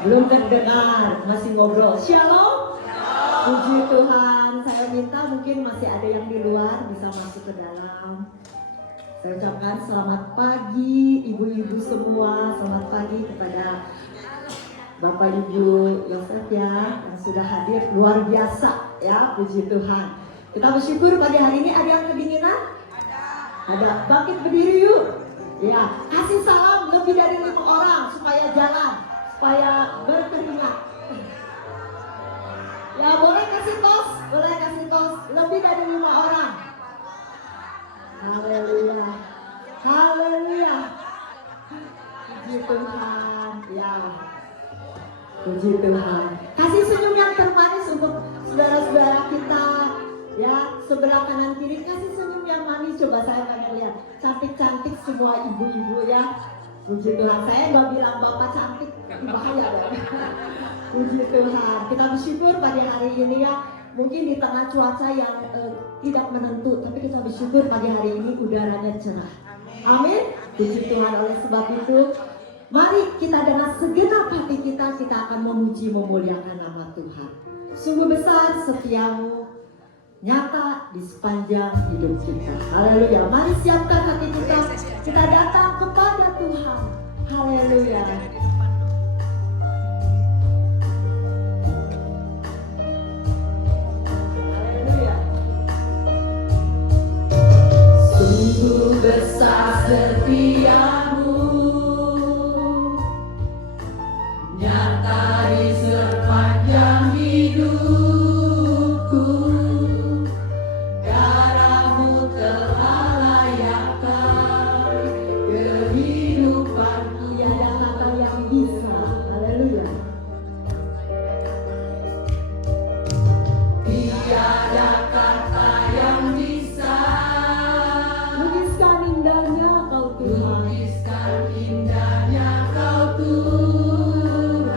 Belum terdengar, masih ngobrol. Shalom. Puji Tuhan. Saya minta mungkin masih ada yang di luar bisa masuk ke dalam. Saya ucapkan selamat pagi ibu-ibu semua. Selamat pagi kepada Bapak Ibu Yosef ya yang sudah hadir, luar biasa ya, puji Tuhan. Kita bersyukur pagi hari ini. Ada yang kedinginan? Ada. Bangkit berdiri yuk. Ya, kasih salam lebih dari 5 orang supaya jalan, supaya berkeringat. Ya, boleh kasih tos lebih dari 5 orang. Haleluya, haleluya. Puji Tuhan, ya. Puji Tuhan. Kasih senyum yang termanis untuk saudara-saudara kita. Ya, sebelah kanan kiri kasih senyum yang manis. Coba saya pengen lihat. Cantik-cantik semua ibu-ibu ya. Puji Tuhan. Saya nggak bilang bapak cantik, bahaya dong. Puji Tuhan. Kita bersyukur pada hari ini ya. Mungkin di tengah cuaca yang tidak menentu, tapi kita bersyukur pagi hari ini udaranya cerah. Amin. Puji Tuhan. Oleh sebab itu, mari kita dengan segenap hati kita akan memuji memuliakan nama Tuhan. Sungguh besar setiamu, nyata di sepanjang hidup kita. Haleluya. Mari siapkan hati kita datang kepada Tuhan. Haleluya. Haleluya. Sungguh besar setiamu, nyata di sepanjang hidupku. Darahmu telah layakkan kehidupanku. Tiada kata yang bisa, haleluya. Tiada kata yang bisa lukiskan indahnya kau Tuhan. Lukiskan indahnya kau Tuhan.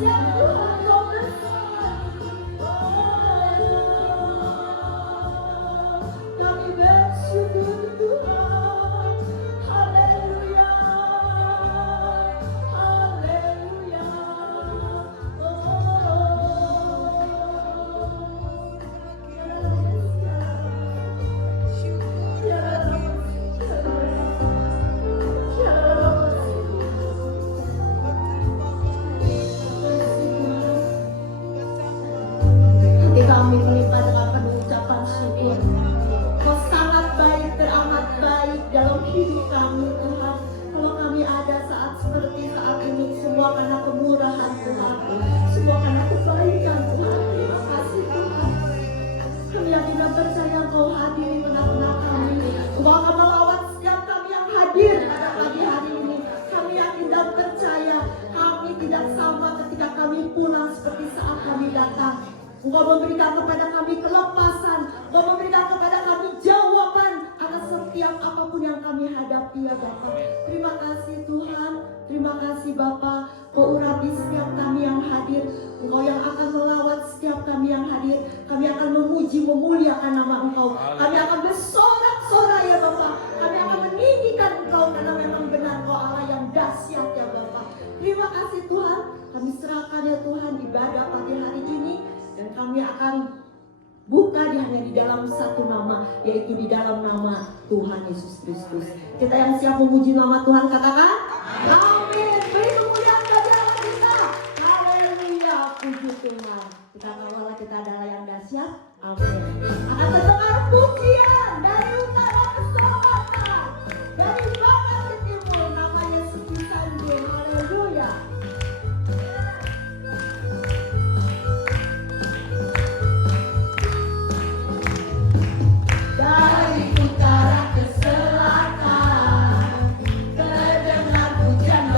dahsyat Tuhan, Kau besar. Kami bersyukur Tuhan. Haleluya. Haleluya. Hati kami melimpah dengan penuh ucapan syukur. Kau sangat baik, teramat baik dalam hidup kami Tuhan. Kalau kami ada saat seperti saat ini, semua karena kemurahan Tuhan, semua karena kebaikan Tuhan. Terima kasih Tuhan. Kami yakin dan percaya Engkau hadir di tengah-tengah kami. Engkau akan melawat setiap kami yang hadir pada pagi hari ini. Kami yakin dan percaya kami tidak sama ketika kami pulang seperti saat kami datang. Engkau memberikan kepada kami kelepasan, Engkau memberikan kepada kami jawaban atas setiap apapun yang kami hadapi ya Bapa. Terima kasih Tuhan, terima kasih Bapa. Kau urapi setiap kami yang hadir, Engkau yang akan melawat setiap kami yang hadir. Kami akan memuji, memuliakan nama Engkau. Kami akan bersorak-sorai ya Bapa. Kami akan meninggikan Engkau karena memang benar Engkau Allah yang dahsyat ya Bapa. Terima kasih Tuhan, kami serahkan ya Tuhan ibadah pagi hari ini. Dan kami akan buka hanya di dalam satu nama, yaitu di dalam nama Tuhan Yesus Kristus. Kita yang siap memuji nama Tuhan katakan amin. Beri kemuliaan bagi Allah kita. Haleluya, puji Tuhan. Kita kawal kita adalah yang dahsyat. Amin. Akan terdengar pujian dari utara ke selatan, dari barat ke timur. Nama Yesus disanjung. Haleluya. Dari utara ke selatan, terdengar pujian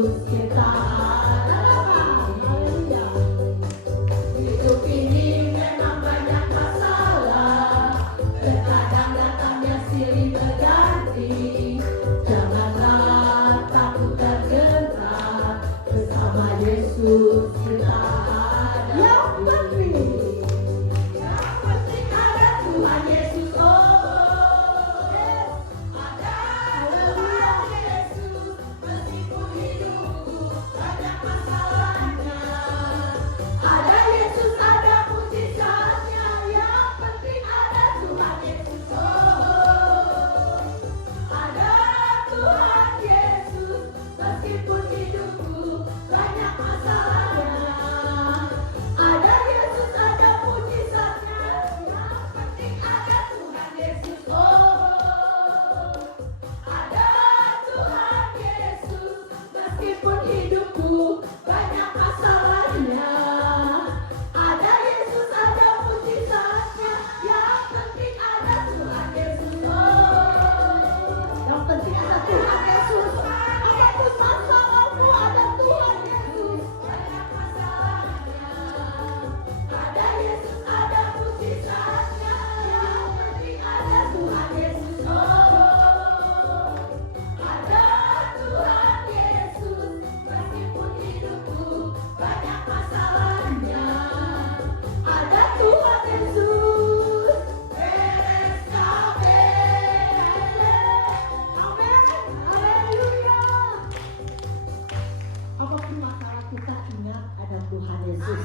Yesus kita ada. Haleluya. Hidup ini memang banyak masalah, terkadang datangnya silih berganti. Janganlah takut tergentar, bersama Yesus kita ada. Yang penting ada Tuhan Yesus. Oh, yes. Ada Tuhan Yesus, meskipun hidupku banyak masalahnya. Ada Yesus, ada mujizatnya. Yang penting ada Tuhan Yesus. Oh, ada Tuhan Yesus, meskipun hidupku banyak masalahnya. Ada Yesus, ada mujizatnya. Yang penting ada Tuhan Yesus. Oh, ada Tuhan Yesus, meskipun hidupku banyak masalahnya. Ada Yesus, ada mujizatnya. Yang penting ada Tuhan Yesus. Oh, yang penting ada Tuhan Yesus. Apapun masalahmu, ada Tuhan Yesus. Banyak masalahnya. Ada Yesus, ada mujizatnya. Yang penting ada Tuhan Yesus. Oh, ada Tuhan Yesus, meskipun hidupku banyak masalahnya. Ada Tuhan Yesus, beres kabeh. Amin. Haleluya. Apapun masalah kita, ingat ada Tuhan Yesus.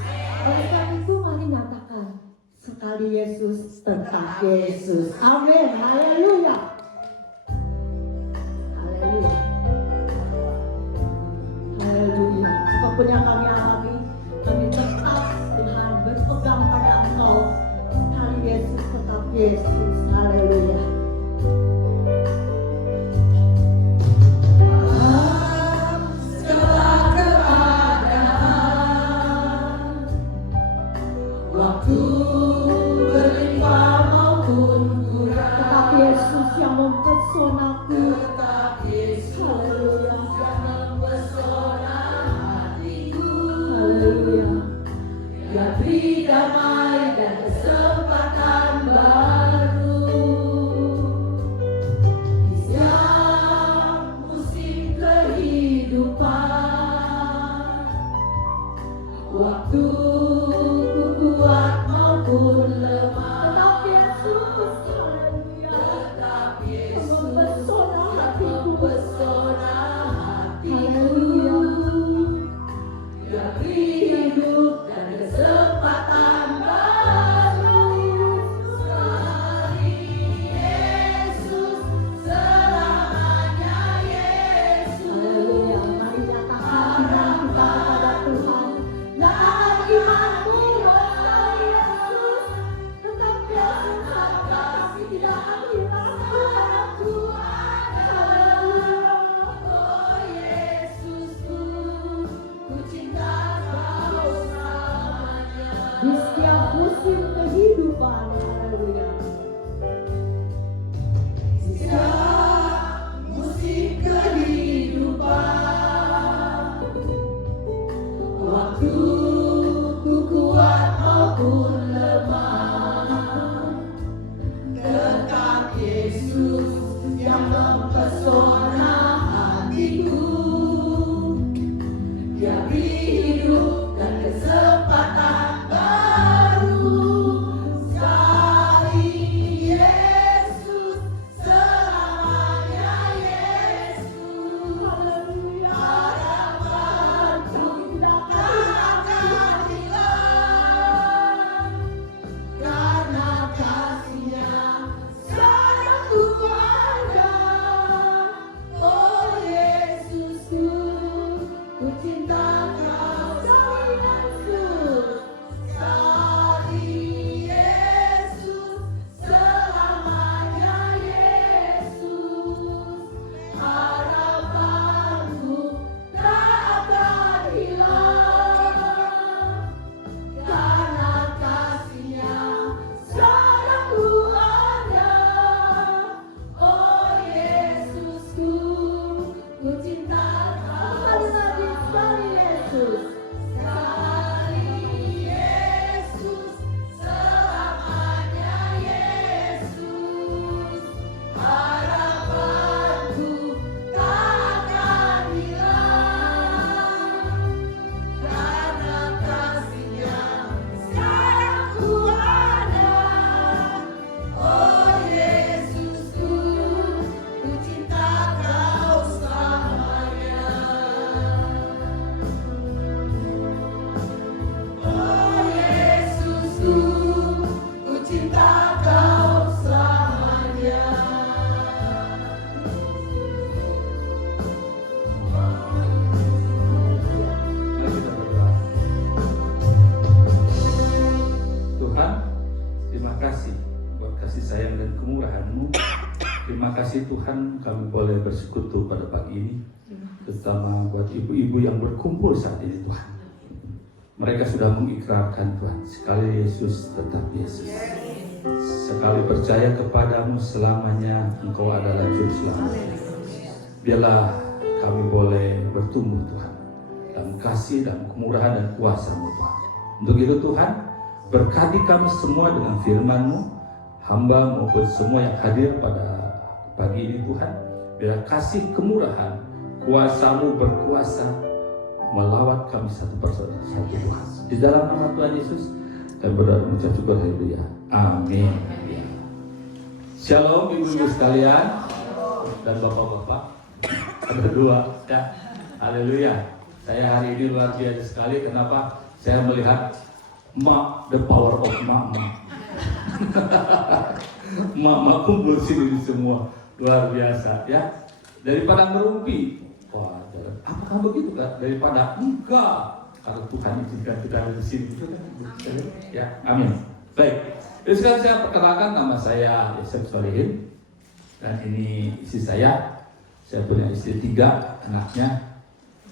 Oleh karena itu mari nyatakan, sekali Yesus tetap Yesus. Amin. Haleluya. Haleluya. Haleluya. Apapun yang kami alami, kami tetap Tuhan berpegang pada Engkau. Sekali Yesus tetap Yesus. Haleluya. Segala keadaan, waktu berlimpah maupun kurang, tetap Yesus yang mempesonaku. Tetap Yesus yang mempesona hatiku. kasih Tuhan kami boleh bersekutu pada pagi ini, terutama buat ibu-ibu yang berkumpul saat ini Tuhan. Mereka sudah mengikrarkan Tuhan, sekali Yesus tetap Yesus, sekali percaya kepadamu selamanya Engkau adalah juru selamat. Biarlah kami boleh bertumbuh Tuhan dalam kasih dan kemurahan dan kuasa-Mu Tuhan. Untuk itu Tuhan, berkati kami semua dengan firman-Mu, hamba maupun semua yang hadir pada pagi ini Tuhan. Biar kasih kemurahan, kuasa-Mu berkuasa melawat kami satu persatu Tuhan. Di dalam nama Tuhan Yesus kami berdoa dan mengucap syukur, haleluya. Amin. Shalom ibu-ibu sekalian dan bapak-bapak. Ada dua ya. Haleluya. Saya hari ini luar biasa sekali. Kenapa? Saya melihat the power of mak-mak. Mak-mak kumpul sini semua. Luar biasa ya. Daripada ngerumpi, wah, apakah begitu kan? Daripada enggak, kalau Tuhan izinkan kita ada di sini, gitu kan? Ya, amin. Baik. Jadi sekarang saya perkenalkan, nama saya Yosef Solihin dan ini istri saya. Saya punya istri 3 anaknya,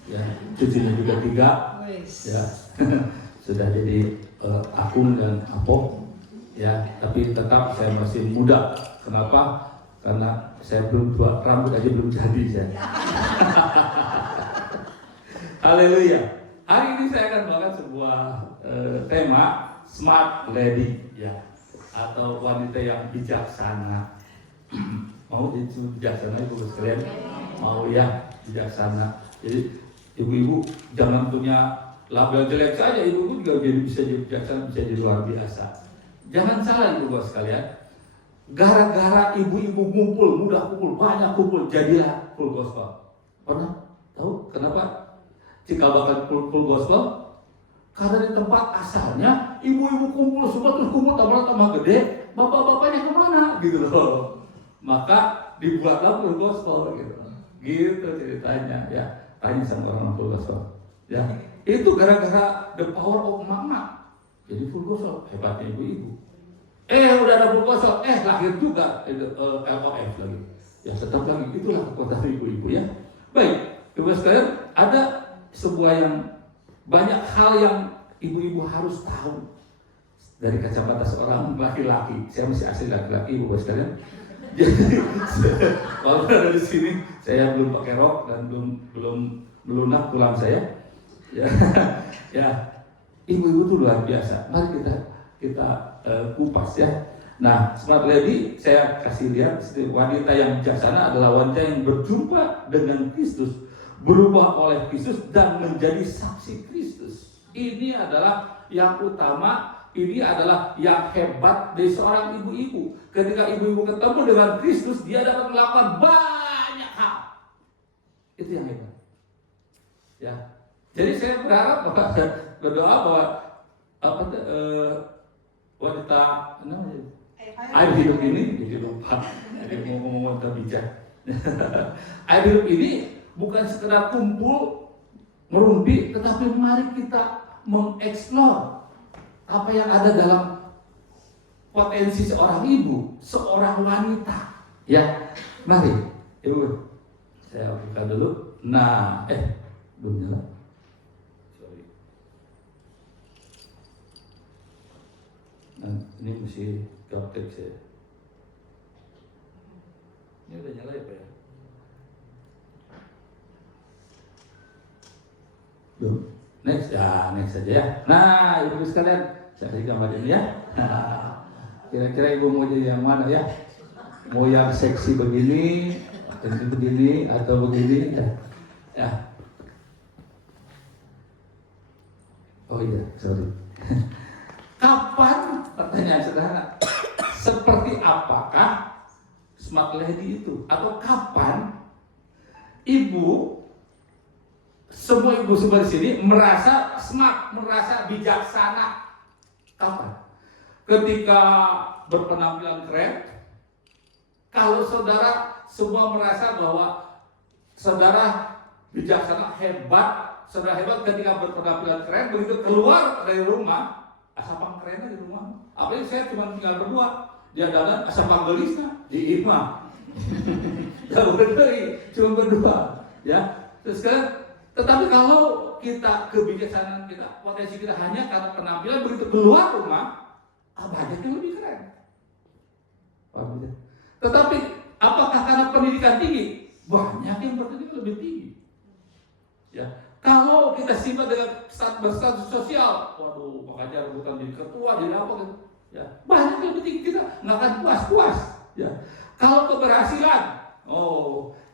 ya, cucunya juga 3, ya. Sudah jadi akung dan apok, ya. Tapi tetap saya masih muda. Kenapa? Karena saya belum tua, rambut aja belum jadi saya. Haleluya. Hari ini saya akan bawakan sebuah tema Smart Lady, ya, atau wanita yang bijaksana. Mau jadi bijaksana ibu sekalian? Mau ya, bijaksana. Jadi ibu-ibu jangan punya label jelek saja, ibu-ibu juga bisa jadi bijaksana, bisa jadi luar biasa. Jangan salah ibu sekalian. Gara-gara ibu-ibu kumpul, mudah kumpul, banyak kumpul, jadilah full gospel. Pernah tahu kenapa cikal bakal full gospel? Karena di tempat asalnya ibu-ibu kumpul semua, terus kumpul tambah gede, bapak-bapaknya kemana gitu loh. Maka dibuatlah full gospel gitu. Gitu ceritanya ya. Tanya sama orang full gospel. Ya, itu gara-gara the power of mama. Jadi full gospel, hebatnya ibu-ibu. Udah ada full gospel, lahir juga LOF lagi. Ya tetap lagi, itulah kekuatan ibu-ibu ya. Baik, ibu sekalian, ada sebuah yang banyak hal yang ibu-ibu harus tahu dari kacamata seorang laki-laki. Saya masih asli laki-laki ibu sekalian. Jadi kalau ada di sini saya belum pakai rok dan belum melunak tulang saya. Ya, ya, ibu-ibu itu luar biasa. Mari kita kupas ya. Nah, Smart Lady saya kasih lihat, wanita yang bijaksana adalah wanita yang berjumpa dengan Kristus, berubah oleh Kristus dan menjadi saksi Kristus. Ini adalah yang utama. Ini adalah yang hebat dari seorang ibu-ibu. Ketika ibu-ibu ketemu dengan Kristus, dia dapat melakukan banyak hal. Itu yang hebat. Ya. Jadi saya berdoa bahwa wanita air hidup ini, jadi lupa. Jadi ngomong bijak. Air hidup ini bukan sekedar kumpul merumpi, tetapi mari kita mengeksplor apa yang ada dalam potensi seorang ibu, seorang wanita. Ya, mari, ibu. Saya buka dulu. Nah, belum nyala. Sorry. Nah, ini mesti gaptek saya. Ini udah nyala ya Pak ya? Belum. Next saja ya. Nah, ibu sekalian, saya kasih gambar ini ya. Kira-kira ibu mau jadi yang mana ya? Mau yang seksi begini, begini atau begini? Ya. Oh iya, sorry. Kapan? Pertanyaan sederhana. Seperti apakah Smart Lady itu? Atau kapan ibu, semua ibu semua di sini merasa smart, merasa bijaksana? Kapan? Ketika berpenampilan keren. Kalau saudara semua merasa bahwa saudara bijaksana, hebat, saudara hebat ketika berpenampilan keren, begitu keluar dari rumah, asapang kerennya di rumah. Apalagi saya cuma tinggal berdua, dia dandan asapang gelisnya di imam. Jauh dari cuma berdua, ya. Terus kan, tetapi kalau kita kebijaksanaan kita, potensi kita hanya karena penampilan, begitu keluar rumah, banyak yang lebih keren. Paham ya? Tetapi apakah karena pendidikan tinggi? Banyak yang berpendidikan lebih tinggi. Ya, kalau kita sibuk dengan berstatus sosial, waduh, makanya rebutan jadi ketua, jadi apa gitu. Ya, banyak yang lebih tinggi, kita nggak akan puas-puas. Ya, kalau keberhasilan,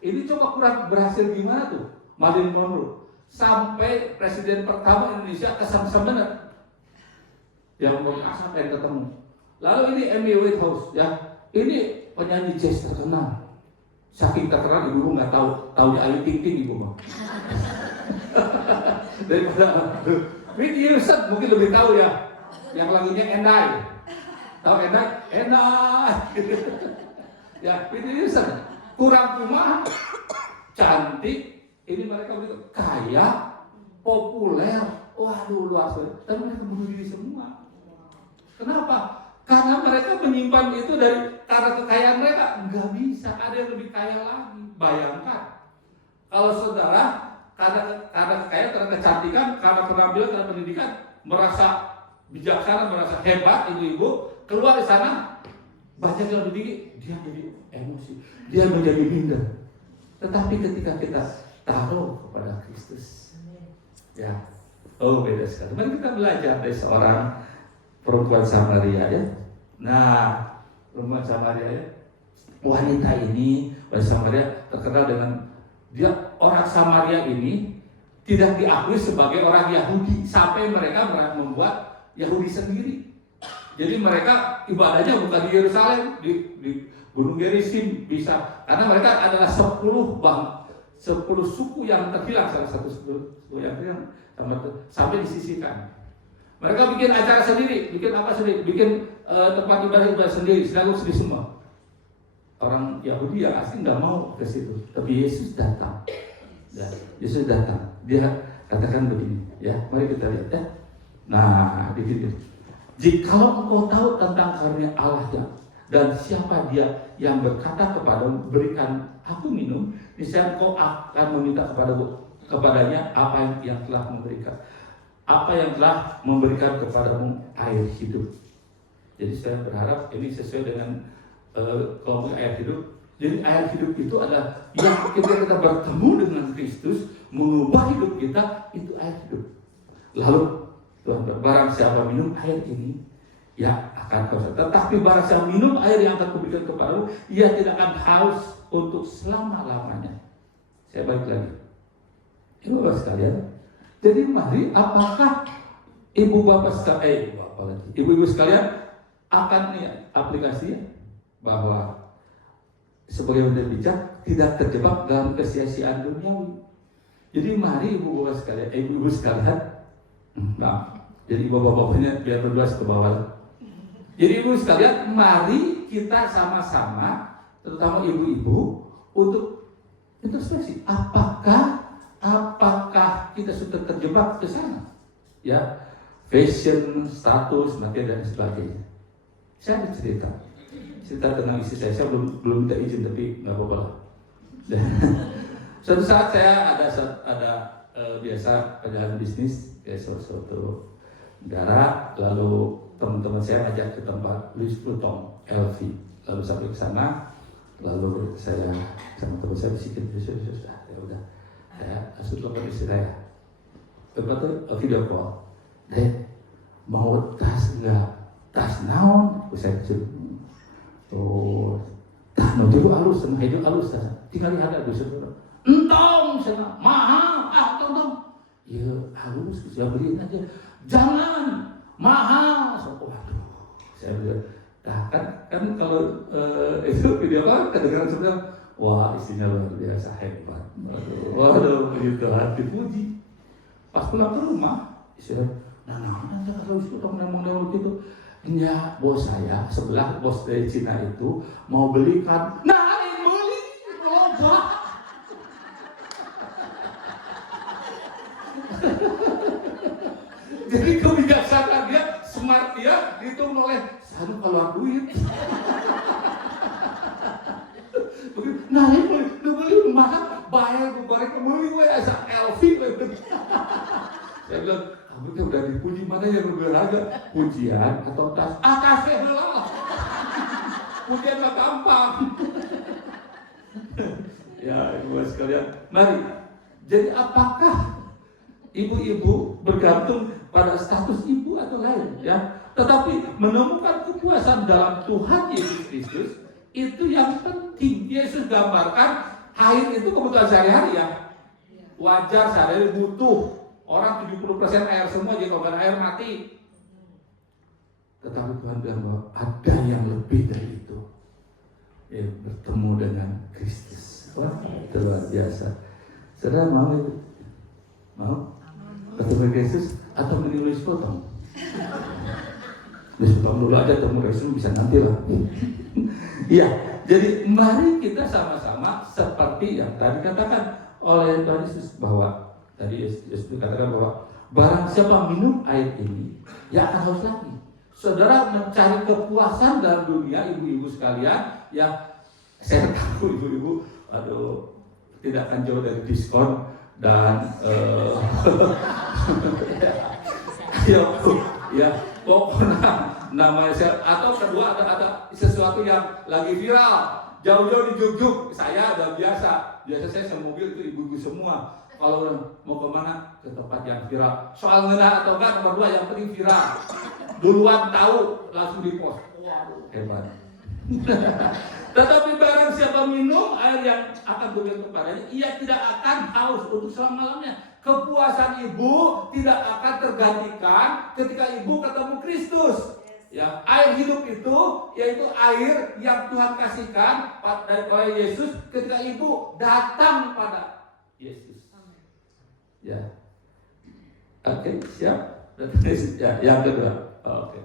ini coba kurang berhasil gimana tuh? Marilyn Monroe sampai presiden pertama Indonesia kesam-kesam benar, yang berasa pengen ketemu. Lalu ini Amy Winehouse, ya, ini penyanyi jazz terkenal. Saking terkenal ibu nggak tahunya Ayu Ting Ting ibu mah. Daripada Whitney Houston mungkin lebih tahu ya, yang lagunya Endai. Tahu Endai? Endai. Ya, Whitney Houston kurang cuma cantik. Ini mereka begitu kaya, populer, waduh luar biasa. Tapi mereka bunuh diri semua. Kenapa? Karena mereka menyimpan itu karena kekayaan mereka. Nggak bisa, ada yang lebih kaya lagi. Bayangkan, kalau saudara karena kekayaan, karena kecantikan, karena penampilan, karena pendidikan, merasa bijaksana, merasa hebat, ibu-ibu keluar di sana, banyak yang lebih tinggi, dia jadi emosi, dia menjadi minder. Tetapi ketika kita taruh kepada Kristus, ya, beda sekali. Mari kita belajar dari seorang perempuan Samaria, ya. Nah, perempuan Samaria, ya, wanita ini, wanita Samaria terkenal dengan dia, orang Samaria ini tidak diakui sebagai orang Yahudi sampai mereka membuat Yahudi sendiri. Jadi mereka ibadahnya bukan di Yerusalem, di Gunung Gerizim bisa, karena mereka adalah 10 suku yang terhilang, salah satu suku yang terhilang sampai disisihkan. Mereka bikin acara sendiri, bikin apa sendiri, bikin tempat ibadah sendiri, sinagog sendiri semua. Orang Yahudi yang asli nggak mau ke situ, tapi Yesus datang. Ya, Yesus datang. Dia katakan begini, ya, mari kita lihat, ya. Nah, di sini. Jikalau engkau tahu tentang karunia Allah dan siapa dia yang berkata kepadamu, berikan aku minum, niscaya engkau akan meminta kepadanya apa yang telah memberikan kepadamu air hidup. Jadi saya berharap ini sesuai dengan kelompok air hidup. Jadi air hidup itu adalah yang ketika kita bertemu dengan Kristus, mengubah hidup kita, itu air hidup. Lalu Tuhan, barang siapa minum air ini, ya akan haus. Tetapi barang siapa minum air yang akan kuberikan kepadamu, ia tidak akan haus untuk selama-lamanya. Saya balik lagi. Ibu-ibu sekalian, jadi mari, apakah ibu-ibu sekalian akan aplikasinya bahwa sebagai wanita bijak tidak terjebak dalam kesia-siaan duniawi. Jadi mari ibu-ibu sekalian, jadi bapak-bapaknya biar berdua ke bawah. Jadi ibu sekalian, mari kita sama-sama, terutama ibu-ibu, untuk introspeksi. Apakah kita sudah terjebak ke sana? Ya, fashion, status, materi dan sebagainya. Saya ada cerita tentang istri saya belum minta izin, tapi nggak apa-apa lah. Suatu saat saya ada biasa perjalanan bisnis ke suatu negara, lalu teman-teman saya ajak ke tempat Louis Vuitton, LV. Lalu sampai ke sana, lalu saya sama teman saya bisikin, ya udah, saya langsung telepon istri saya. Tempat itu video call, mau tas nggak? Tas naon? Saya kecil. Oh, tak mau juga halus, sama hidup halus, tinggal lihat ada dulu. Entong, sana mahal, tong. Ya halus, saya beliin aja. Jangan mahal. Waduh, saya bilang, kan kalau itu video kan kedengaran sebenarnya, wah istrinya luar biasa hebat. Waduh, begitu hati puji. Pas pulang ke rumah, istrinya, nanti kalau itu tong ngomong gitu. Ya, bos saya sebelah bos dari Cina itu mau belikan, beli lomba. Jadi kebijaksanaan dia, smart dia, itu oleh sana keluar duit. Nah ini beli mahal, bayar barang beli gue asa LV. Saya bilang, kamu tuh udah dipuji, mana yang lebih harga? Pujian atau tas? Tas ya lah. Pujian mah gampang. Ya ibu sekalian, mari. Jadi apakah ibu-ibu bergantung pada status ibu atau lain? Ya, tetapi menemukan kepuasan dalam Tuhan Yesus Kristus itu yang penting. Yesus gambarkan air itu kebutuhan sehari-hari ya. Wajar sehari-hari butuh. Orang 70% air semua, jadi kalau air mati. Tetapi Tuhan bilang bahwa ada yang lebih dari itu. Ya, bertemu dengan Kristus. Wah, itu luar biasa. Saudara mau itu? Mau? Ketemu Kristus atau menulis potong? Nulis potong dulu aja, ketemu Kristus bisa nanti lah. Iya, jadi mari kita sama-sama seperti yang tadi katakan oleh Tuhan Yesus bahwa tadi Yesus katakan bahwa barang siapa minum air ini, ya akan haus lagi. Saudara mencari kepuasan dalam dunia, ibu-ibu sekalian, ya saya tahu ibu-ibu, aduh, tidak akan jauh dari diskon dan ya pokoknya namanya saya, atau kedua ada sesuatu yang lagi viral, jauh-jauh dijuk-juk, saya udah biasa saya semobil itu ibu-ibu semua. Kalau mau kemana ke tempat yang viral, soal ngena atau enggak nomor 2 yang penting viral. Duluan tahu langsung di post. Waduh, hebat. Tetapi barang siapa minum air yang akan berubah kepadanya, ia tidak akan haus untuk selama-lamanya. Kepuasan ibu tidak akan tergantikan ketika ibu ketemu Kristus. Ya, air hidup itu yaitu air yang Tuhan kasihkan oleh Yesus ketika ibu datang pada Yesus. Ya, oke, siap. Ya, yang kedua, oke.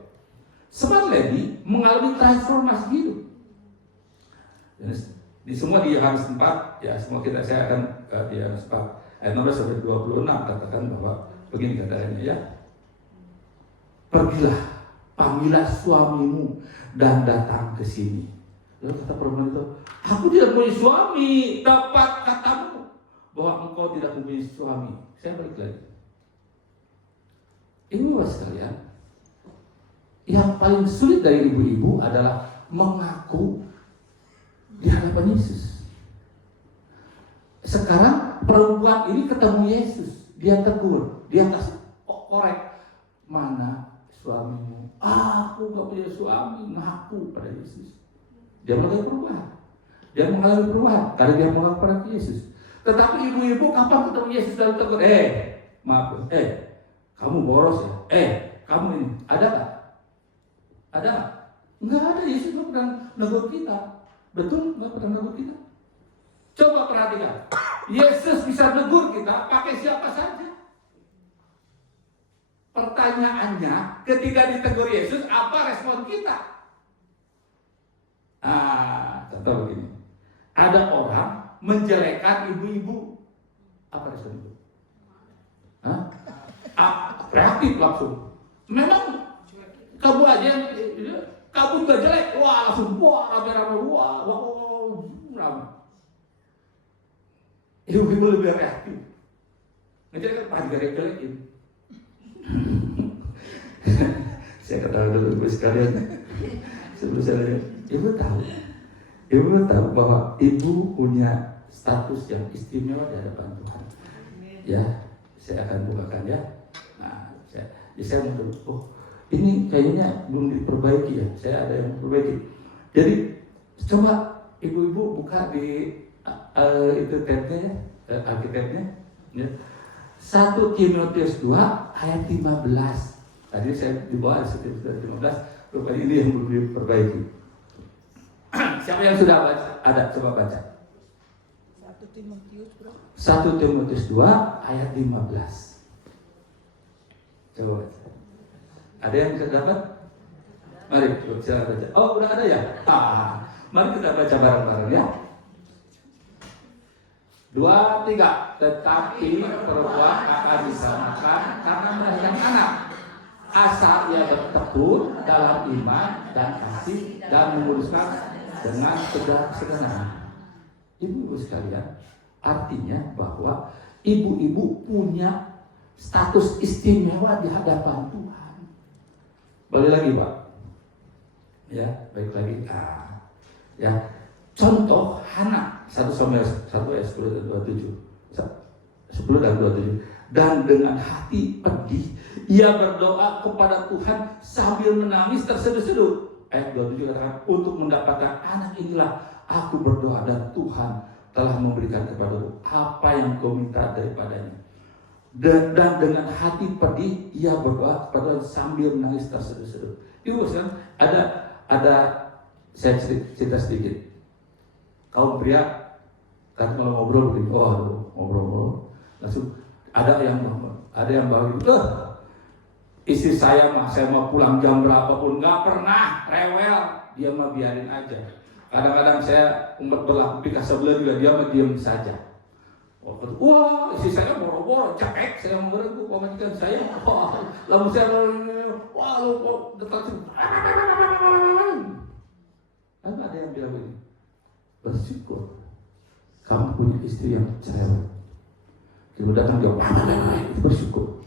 Smart Lady mengalami transformasi hidup. Di semua di Yohanes 4, ya semua saya akan di Yohanes 4 ayat 16 sampai 26 katakan bahwa begini katanya ya. Pergilah, panggillah suamimu dan datang ke sini. Lalu kata perempuan itu, aku tidak punya suami, dapat katamu bahwa engkau tidak punya suami. Saya balik lagi. Ibu sekalian, yang paling sulit dari ibu-ibu adalah mengaku di hadapan Yesus. Sekarang perempuan ini ketemu Yesus, dia tegur, dia kasih korek, mana suamimu? Aku gak punya suami, ngaku pada Yesus. Dia mengalami perubahan, karena dia mengaku pada Yesus. Tetapi ibu-ibu kapan ketemu Yesus lalu tegur, maaf, kamu boros ya, kamu ini, ada gak? Ada gak? Nggak ada, Yesus gak pernah negur kita. Betul, nggak pernah negur kita. Coba perhatikan, Yesus bisa negur kita pakai siapa saja. Pertanyaannya, ketika ditegur Yesus, apa respon kita? Contoh begini, ada orang menjelekkan ibu-ibu, apa respon ibu? Reaktif langsung. Memang kamu aja yang kamu juga jelek, wah langsung rame-rame, wah. Ibu-ibu lebih reaktif. Ngejelek kan jelek-jelekin. Saya katakan dulu ibu sekalian, sebelum saya ibu tahu bahwa ibu punya status yang istimewa di hadapan Tuhan. Ya, saya akan bukakan ya. Nah, saya mau ini kayaknya belum diperbaiki ya. Saya ada yang perbaiki. Jadi coba ibu-ibu buka di itu tabnya ya, Alkitabnya. Ya. 1 Timotius 2 ayat 15. Tadi saya di bawah ayat 15. Rupanya ini yang belum diperbaiki. Siapa yang sudah baca? Ada, coba baca. 1 Timotius bro. 1 Timotius 2 ayat 15. Coba baca. Ada yang bisa dapat? Mari, silakan baca. Oh, udah ada ya? Mari kita baca bareng-bareng ya. 2, 3. Tetapi perempuan akan diselamatkan karena melahirkan anak, asal ia bertekun dalam iman dan kasih dan menguruskan dengan kebenaran. Ibu-ibu sekalian, artinya bahwa ibu-ibu punya status istimewa di hadapan Tuhan. Balik lagi Pak. Ya, baik lagi. Ya, contoh Hana 1 Samuel 1 ayat 10 dan 27. 10 dan 27. Dan dengan hati pedih ia berdoa kepada Tuhan sambil menangis terseduh-seduh. Ayat 27 katakan, untuk mendapatkan anak inilah aku berdoa dan Tuhan telah memberikan kepadaku apa yang kau minta daripadanya. Dan dengan hati pedih ia berdoa kepada Tuhan sambil menangis terseduh-seduh. Ibu ada saya cerita sedikit. Kaum pria kan kalau ngobrol begini, ngobrol langsung ada yang bawa gitu, istri saya mau pulang jam berapapun nggak pernah rewel, dia mah biarin aja. Kadang-kadang saya berlaku pika sebelah juga, dia mah diam saja. Wah, istri saya boro-boro cekek, saya menggoreng pemajikan saya, lalu saya wah lu kok dekat sini. Lalu ada yang bilang begini, bersyukur kamu punya istri yang cerewet. Kalau datang dia itu bersyukur.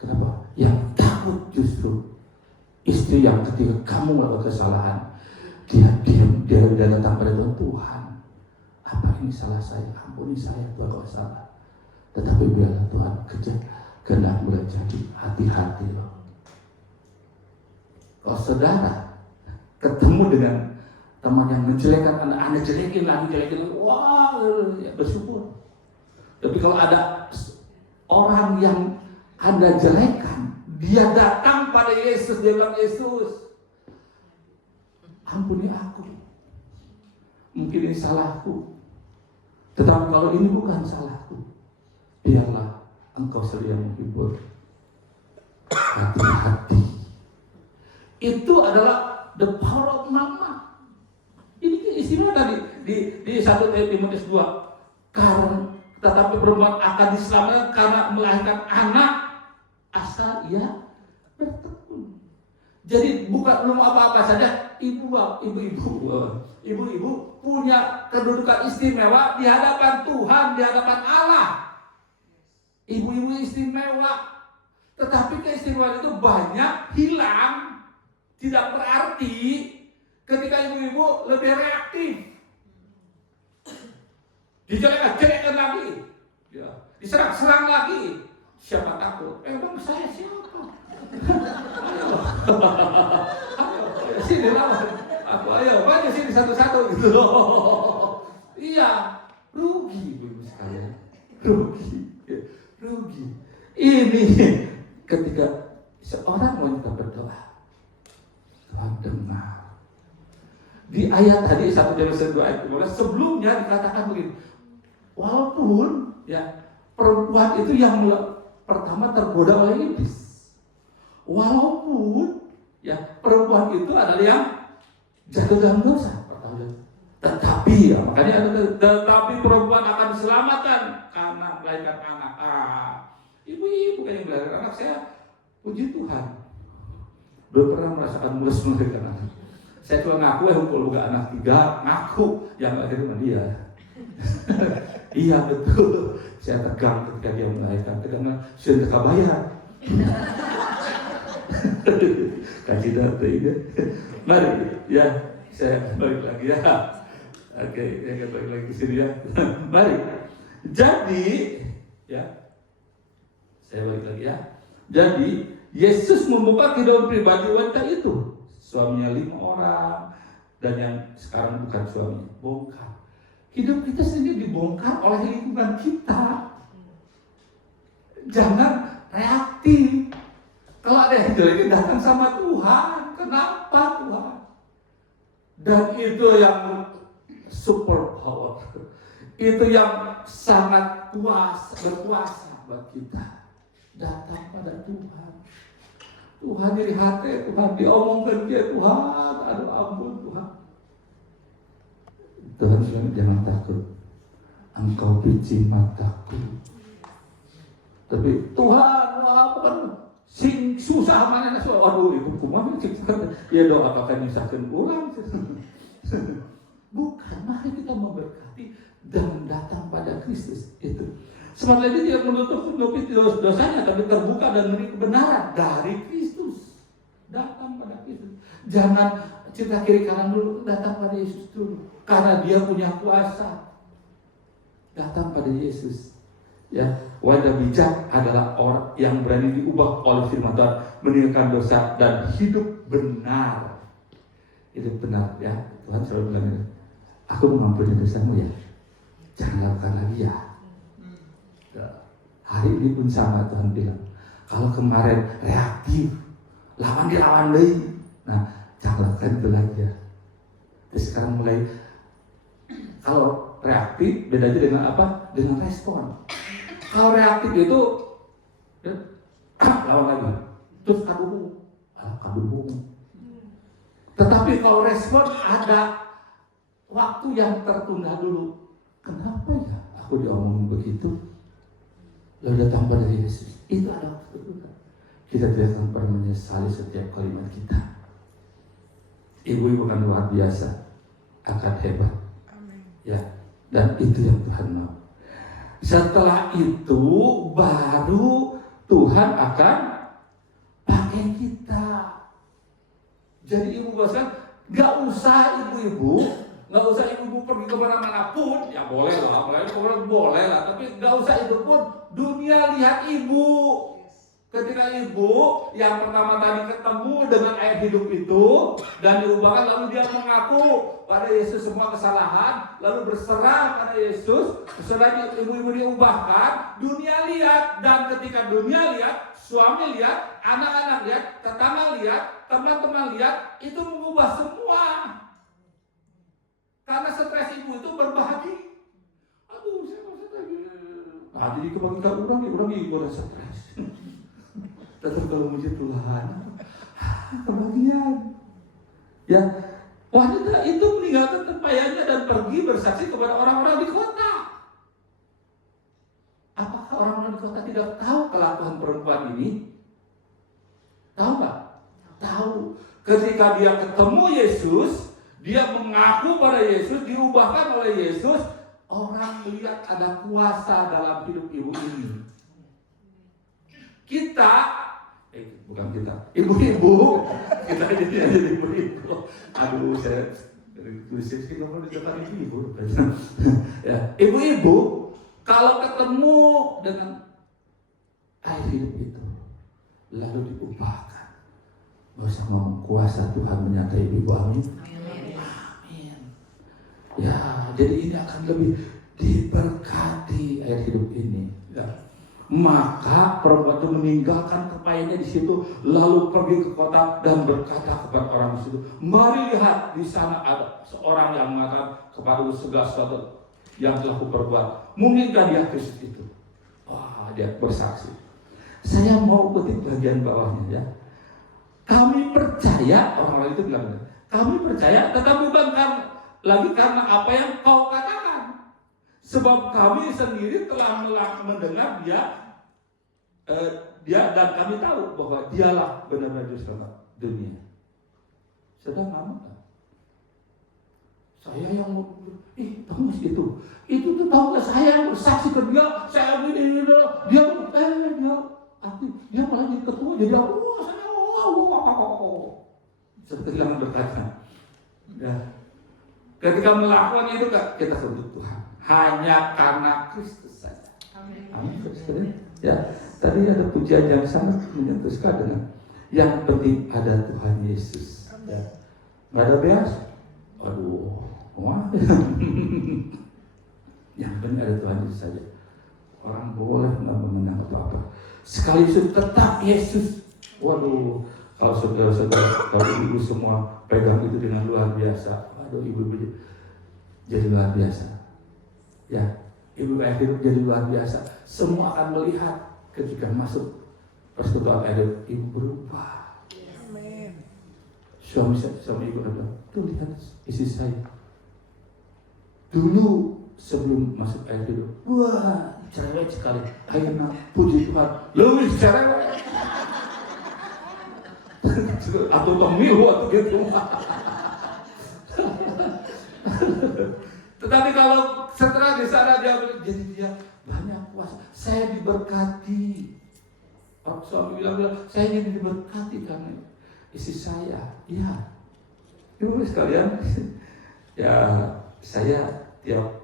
Kenapa? Yang takut justru istri yang ketika kamu melakukan kesalahan, dia diam, dia datang pada Tuhan. Apa ini salah saya? Ampuni saya Tuhan kalau salah. Tetapi biarlah Tuhan kehendak mulai jadi, hati-hati loh. Kalau saudara ketemu dengan teman yang menjelekan anak jelekin, wah, ya bersyukur. Tapi kalau ada orang yang Anda jelekan, dia datang pada Yesus, dia bilang, Yesus, ampuni aku. Mungkin ini salahku. Tetapi kalau ini bukan salahku, biarlah Engkau sedia menghibur. Hati-hati. Itu adalah the power of mama. Ini istimewa tadi di 1 Timotius 2. Karena tetapi perempuan akan diselamatkan karena melahirkan anak asal ia bertekun. Jadi bukan belum apa-apa saja, ibu-ibu punya kedudukan istimewa di hadapan Tuhan, di hadapan Allah. Ibu-ibu istimewa. Tetapi keistimewaan itu banyak hilang. Tidak berarti ketika ibu-ibu lebih reaktif. Dijelek-jelekan lagi, ya. Diserang-serang lagi. Siapa takut? Bang saya siapa? Ayo, sini lawan. Ayo, banyak sini satu-satu gitu loh. Iya, rugi ibu sekalian. Rugi. Ini ketika seorang wanita berdoa, Tuhan dengar. Di ayat tadi 1 Yohanes 2 ayat 15 sebelumnya dikatakan begini. Walaupun ya perempuan itu yang pertama tergoda oleh iblis. Walaupun ya perempuan itu adalah yang jatuh dalam dosa. Tetapi ya makanya tetapi perempuan akan diselamatkan karena melahirkan anak. Ibu-ibu yang melahirkan anak, saya puji Tuhan. Belum pernah merasakan mulus melahirkan anak. Saya cuma ngaku hukum bukan anak 3, ngaku yang akhirnya dia. Iya betul, saya tegang ketika dia melahirkan, karena sudah tak bayar. Kasih data ini. Mari ya, saya balik lagi ya. Oke, saya balik lagi ke sini ya. Mari. Jadi ya, saya balik lagi ya. Jadi Yesus membuka kehidupan pribadi wanita itu. Suaminya 5 orang dan yang sekarang bukan suaminya, bongkar. Hidup kita sendiri dibongkar oleh lingkungan kita. Jangan reaktif. Kalau ada yang jelek datang sama Tuhan. Kenapa Tuhan? Dan itu yang super power. Itu yang sangat berkuasa buat kita. Datang pada Tuhan. Tuhan dari hati, Tuhan diomongkan dia, Tuhan, aduh ampun Tuhan. Tuhan bilang jangan takut, engkau biji mataku. Tapi Tuhan, bukan sing susah mana nasuh, aduh itu kumaha ciptakan, ya doa apakah nyusahkan orang. Bukan, mari kita memberkati dan datang pada Kristus. Itu smart lady tidak menutupi dosanya, tapi terbuka dan memberi kebenaran dari Kristus. Datang pada Kristus. Jangan cinta kiri kanan dulu, datang pada Yesus dulu. Karena Dia punya kuasa. Datang pada Yesus. Ya, wadah bijak adalah orang yang berani diubah oleh firman Tuhan, meninggalkan dosa dan hidup benar. Hidup benar, ya. Tuhan selalu bilang, aku mengampuni dosamu ya. Jangan lakukan lagi ya. Hari ini pun sama, Tuhan bilang. Kalau kemarin reaktif, lawan dilawan deh. Nah, jangan lakukan itu lagi ya. Terus sekarang mulai, kalau reaktif bedanya dengan apa? Dengan respon. Kalau reaktif itu lawan lagi, terus kadu. Tetapi kalau respon ada waktu yang tertunda dulu. Kenapa ya aku diomongin begitu? Lalu datang pada Yesus. Itu ada waktu juga. Kita tidak akan pernah menyesali setiap kalimat kita. Ibu kan luar biasa, akan hebat. Ya, dan itu yang Tuhan mau. Setelah itu baru Tuhan akan pakai kita. Jadi ibu bosan, nggak usah ibu-ibu pergi kemana-mana pun, ya boleh lah, tapi nggak usah itu pun dunia lihat ibu. Ketika ibu yang pertama tadi ketemu dengan air hidup itu dan diubahkan, lalu dia mengaku pada Yesus semua kesalahan, lalu berserah pada Yesus, setelah ibu-ibu diubahkan, dunia lihat, dan ketika dunia lihat, suami lihat, anak-anak lihat, tetangga lihat, teman-teman lihat, itu mengubah semua. Karena stres ibu itu berbagi. Aduh, saya masih lagi. Nah, jadi kebagian orang ibu stres. Tetap kalau muji Tuhan, kebagian. Ya, wanita itu meninggalkan tempayannya dan pergi bersaksi kepada orang-orang di kota. Apakah orang-orang di kota tidak tahu kelakuan perempuan ini? Tahu nggak? Tahu. Ketika dia ketemu Yesus, dia mengaku pada Yesus, diubahkan oleh Yesus, orang melihat ada kuasa dalam hidup ibu ini. Ibu-ibu, kita jadi ibu-ibu. Aduh, saya dari tulis sih nomor di depan ibu-ibu. Ya, ibu-ibu, kalau ketemu dengan air hidup itu, lalu diubahkan, bersama kuasa Tuhan menyertai ibu. Amin. Amin. Ya, jadi ini akan lebih diberkati air hidup ini. Ya. Maka perempuan itu meninggalkan kepayaannya di situ, lalu pergi ke kota dan berkata kepada orang di situ, mari lihat di sana ada seorang yang mengatakan kepada segala sesuatu yang telah kuperbuat. Mungkinkah dia Kristus itu? Wah, dia bersaksi. Saya mau ketik bagian bawahnya ya. Kami percaya, orang itu bilang, kami percaya, tetapi bukan lagi karena apa yang kau katakan. Sebab kami sendiri telah mendengar dia dan kami tahu bahwa dialah benar-benar Juru Selamat dunia. Sedang apa? Saya yang tahu itu tuh tahu nggak, saya yang bersaksi ke dia, saya ini dia malah jadi ketua, jadi aku seperti yang berkata. Ya. Ketika melakukan itu kita sebut Tuhan. Hanya karena Kristus saja. Amin. Ya, tadi ada pujian yang sangat menyentuh sekali dengan yang penting ada Tuhan Yesus. Ya. Nggak ada beas. Aduh, wah. Yang penting ada Tuhan Yesus saja. Orang boleh nggak mengenal apa-apa. Sekali itu tetap Yesus. Waduh, kalau saudara-saudara, kalau ibu semua pegang itu dengan luar biasa. Waduh, ibu jadi luar biasa. Ya, ibu hidup jadi luar biasa. Semua akan melihat ketika masuk persekutuan hidup, ibu berubah. Amin. Suami ibu ada, tuh lihat istri saya. Dulu sebelum masuk air hidup, wah cerewet sekali. Akhirnya puji Tuhan, lebih cerewet. Atau temilu atau gitu. Tetapi kalau setelah di sana dia jadi dia banyak kuasa. Saya diberkati. Orang suami bilang, saya ingin diberkati karena istri saya. Ya, ibu sekalian, ya saya tiap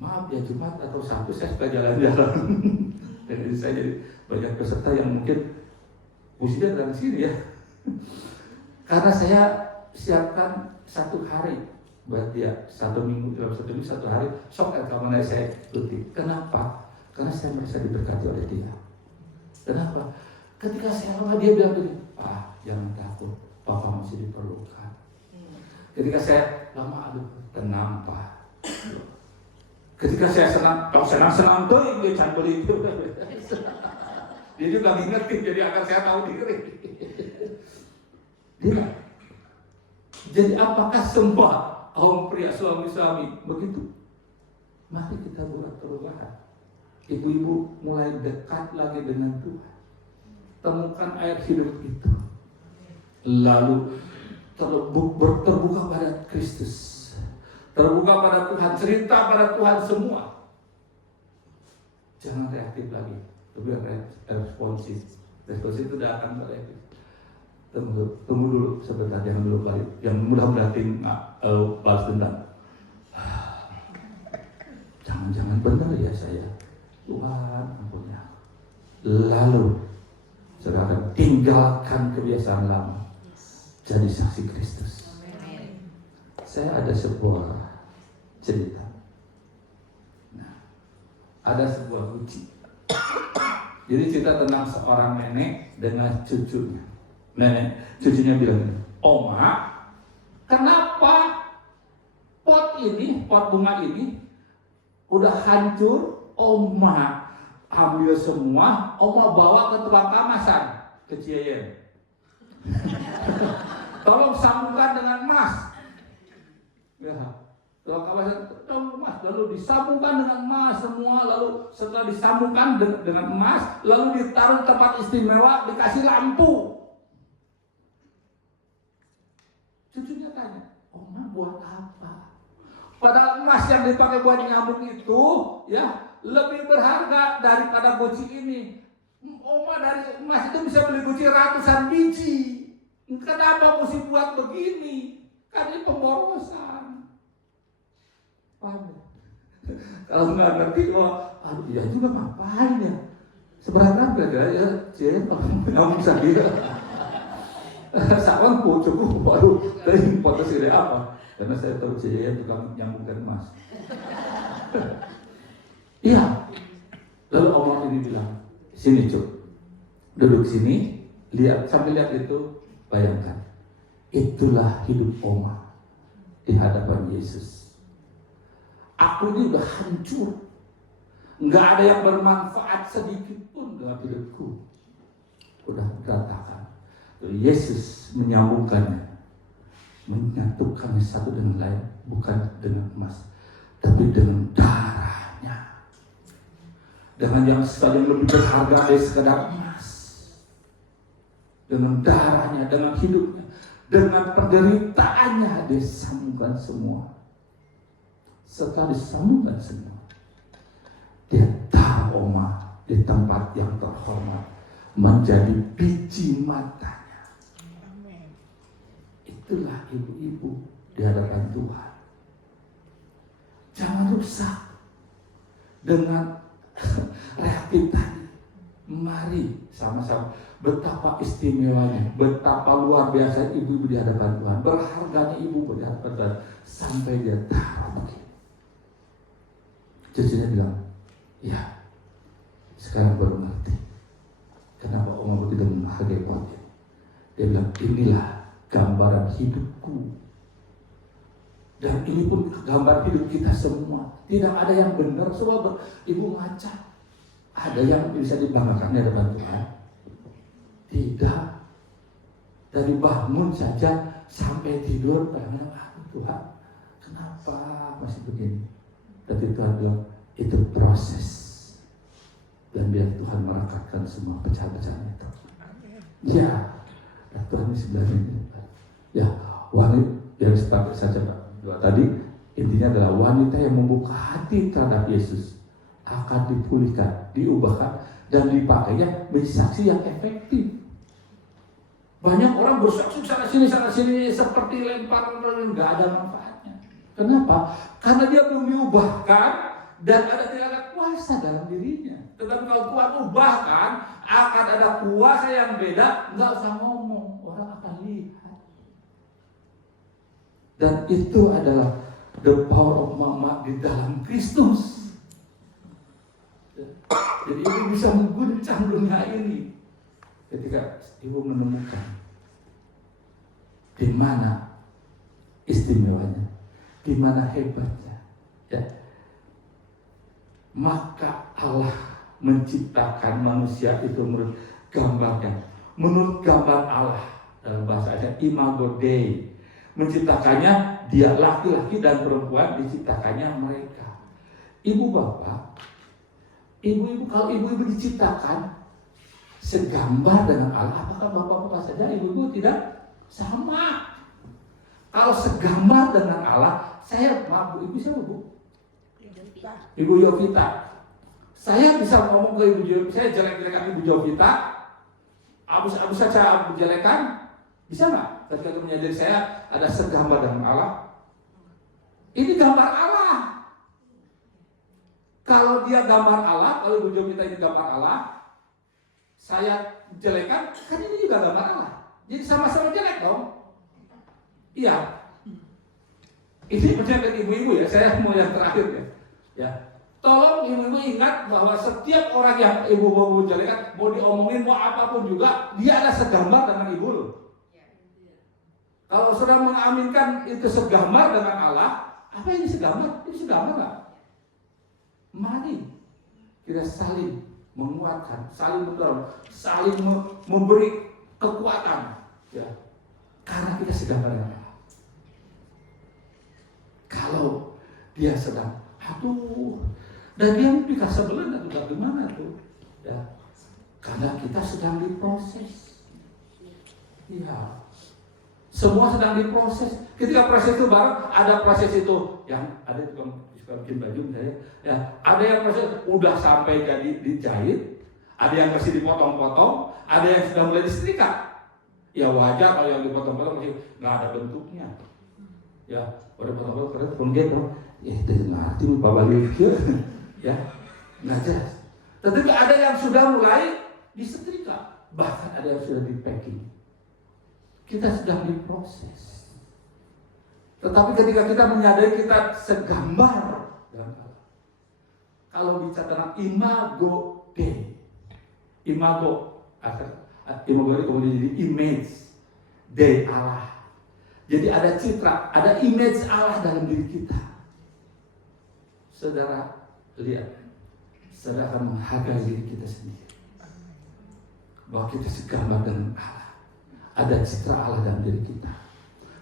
maaf ya Jumat atau Sabtu saya suka jalan-jalan. Dan saya jadi banyak peserta yang mungkin usia dari sini ya. Karena saya siapkan 1 hari buat dia, 1 minggu, dalam 1 minggu 1 hari sok rekaman saya ikuti. Kenapa? Karena saya merasa diberkati oleh dia. Kenapa? Ketika saya lama dia bilang begini, Pak jangan takut, Papa masih diperlukan. Ketika saya lama, aduh tenang Pak. Ketika saya senang, kalau senang tuh dia campur itu. Dia juga ngerti, jadi akan saya tahu diri. Dia. Jadi apakah semua kaum pria suami-suami begitu? Mari kita buat perubahan. Ibu-ibu mulai dekat lagi dengan Tuhan. Temukan air hidup itu. Lalu terbuka pada Kristus. Terbuka pada Tuhan, cerita pada Tuhan semua. Jangan reaktif lagi, tapi responsif. Responsif itu tidak akan reaktif. Tunggu dulu sebentar, jangan dulu balik. Yang mudah-mudahan balas dendam. Jangan-jangan benar ya saya. Tuhan ampuni. Lalu saudara tinggalkan kebiasaan lama. Jadi saksi Kristus. Saya ada sebuah cerita. Nah, ada sebuah uji. Jadi cerita tentang seorang nenek dengan cucunya. Cucunya bilang, Oma, kenapa pot bunga ini udah hancur? Oma ambil semua, Oma bawa ke tukang kamasan ke Ciayen. Tolong sambungkan dengan emas. Ya, tukang kamasan tolong emas, lalu disambungkan dengan emas semua, lalu setelah disambungkan dengan emas, lalu ditaruh tempat istimewa, dikasih lampu. Cucunya tanya, Oma buat apa? Padahal emas yang dipakai buat nyambung itu, ya lebih berharga daripada guci ini. Oma dari emas itu bisa beli guci ratusan biji. Kenapa mesti buat begini? Kan ini pemborosan. Paham ya? Kalau nggak ngerti, aduh ya juga ngapain ya? Seberapa ya? Ngomong sendiri. Sawan cukup, waduh, dari potos ini apa? Karena saya tahu saya tukang nyambungkan emas. Iya. Lalu Oma ini bilang, sini Cuk, duduk sini, lihat, sambil lihat itu, bayangkan, itulah hidup Oma di hadapan Yesus. Aku ini udah hancur, nggak ada yang bermanfaat sedikit pun dalam hidupku, udah berantakan. Lalu Yesus menyambungkannya, menyatukannya satu dengan lain, bukan dengan emas, tapi dengan darahnya. Dengan yang lebih berharga dari sekadar emas. Dengan darahnya, dengan hidupnya, dengan penderitaannya, disambungkan semua. Setelah disambungkan semua, dia taruh Oma di tempat yang terhormat, menjadi biji matanya. Itulah ibu-ibu di hadapan Tuhan. Jangan rusak dengan reaktif tadi. Mari sama-sama, betapa istimewanya, betapa luar biasa ibu-ibu di hadapan Tuhan, berharganya ibu di hadapan Tuhan, sampai dia taruh begini. Cucunya bilang, ya sekarang baru ngerti kenapa Oma begitu menghargai pot ini. Dia bilang, inilah gambaran hidupku. Dan ini pun gambar hidup kita semua. Tidak ada yang benar, semua ibu ngaca. Ada yang bisa dibanggakan di hadapan Tuhan? Tidak. Dari bangun saja sampai tidur, kadang-kadang, aduh Tuhan, kenapa masih begini? Dan Tuhan bilang, itu proses. Dan biar Tuhan merakatkan semua pecah-pecahan itu. Ya, Tuhan ini sebenarnya. Ya, wanita yang sepakat saja Pak. Dua tadi, Intinya adalah wanita yang membuka hati terhadap Yesus akan dipulihkan, diubahkan, dan dipakainya menjadi saksi yang efektif. Banyak orang bersaksi sana sini seperti lempar, nggak ada manfaatnya. Kenapa? Karena dia belum diubahkan dan tidak ada kuasa dalam dirinya. Tetapi kalau Tuhan ubahkan, akan ada kuasa yang beda. Nggak usah ngomong, orang akan lihat. Dan itu adalah the power of mama di dalam Kristus. Jadi ibu bisa mengguncang dunia ini ketika ibu menemukan di mana istimewanya, di mana hebatnya, ya. Maka Allah menciptakan manusia itu menurut gambarnya, menurut gambar Allah, dalam bahasa imago Dei. Menciptakannya dia laki-laki dan perempuan, diciptakannya mereka. Ibu bapak, ibu-ibu, kalau ibu-ibu diciptakan segambar dengan Allah, apakah bapak-bapak saja ibu-ibu tidak sama? Kalau segambar dengan Allah, saya maaf bu, ibu siapa bu? Ibu Yovita. Saya bisa ngomong ke ibu Yovita, saya jelek-jelekan ibu Yovita, abus-abus saja aku jelekan, bisa nggak? Ketika menyadari saya ada segambar dengan Allah, ini gambar Allah. Kalau dia gambar Allah, kalau ibu Yovita ini gambar Allah, saya jelekan, kan ini juga gambar Allah. Jadi sama-sama jelek dong. Iya. Ini menjaga ibu-ibu ya, saya mau yang terakhir ya. Ya. Tolong ibu-ibu ingat bahwa setiap orang yang ibu-ibu jelekan, mau diomongin mau apapun juga, dia ada segambar dengan ibu loh. Kalau sudah mengaminkan itu segambar dengan Allah, apa ini segambar? Ini segambar nggak? Mari kita saling menguatkan, saling mendorong, saling memberi kekuatan, ya. Karena kita segambar dengan Allah. Kalau dia sedang, aduh, dan dia pikir sebelah atau bagaimana tuh, ya. Karena kita sedang diproses, ya. Semua sedang diproses. Ketika proses itu bareng, ada proses itu yang ada tukang bikin baju misalnya, ya. Ada yang proses udah sampai jadi dijahit, ada yang masih dipotong-potong, ada yang sudah mulai disetrika. Ya wajar kalau yang dipotong-potong masih nggak ada bentuknya. Ya, udah potong-potong terus kemudian ya itu ngerti Pak Balik ya, nggak jelas. Tetapi ada yang sudah mulai disetrika, bahkan ada yang sudah di packing. Kita sedang diproses. Tetapi ketika kita menyadari kita segambar dengan Allah. Kalau bicara tentang imago Dei, imago ini kemudian jadi image Dei Allah. Jadi ada citra, ada image Allah dalam diri kita. Saudara lihat, saudara akan menghargai diri kita sendiri. Bahwa kita segambar dengan Allah. Ada citra Allah dalam diri kita.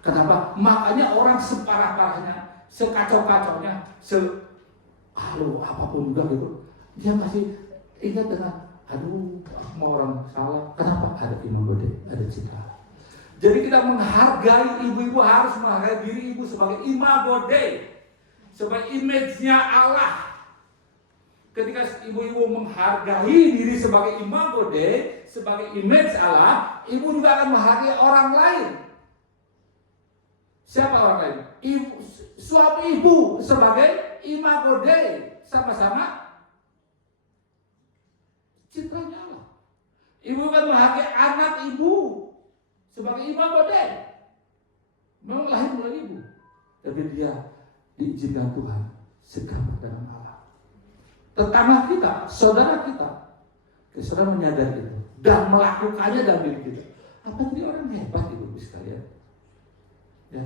Kenapa? Makanya orang separah-parahnya, sekacau-kacaunya, apapun juga gitu, dia masih ingat dengan, aduh, mau orang salah. Kenapa? Ada imago Dei, ada citra Allah. Jadi kita menghargai ibu-ibu, harus menghargai diri ibu sebagai imago Dei, sebagai image-nya Allah. Ketika ibu-ibu menghargai diri sebagai imago Dei, sebagai image Allah, ibu juga akan menghargai orang lain. Siapa orang lain? Ibu, suami ibu sebagai imago Dei, sama-sama citranya Allah. Ibu akan menghargai anak ibu sebagai imago Dei. Memang lahir melalui ibu, tapi dia diizinkan Tuhan segambar dengan Allah. Tetangga kita, saudara kita menyadari itu dan melakukannya dalam diri kita. Apa jadi orang hebat ibu sekalian? Ya,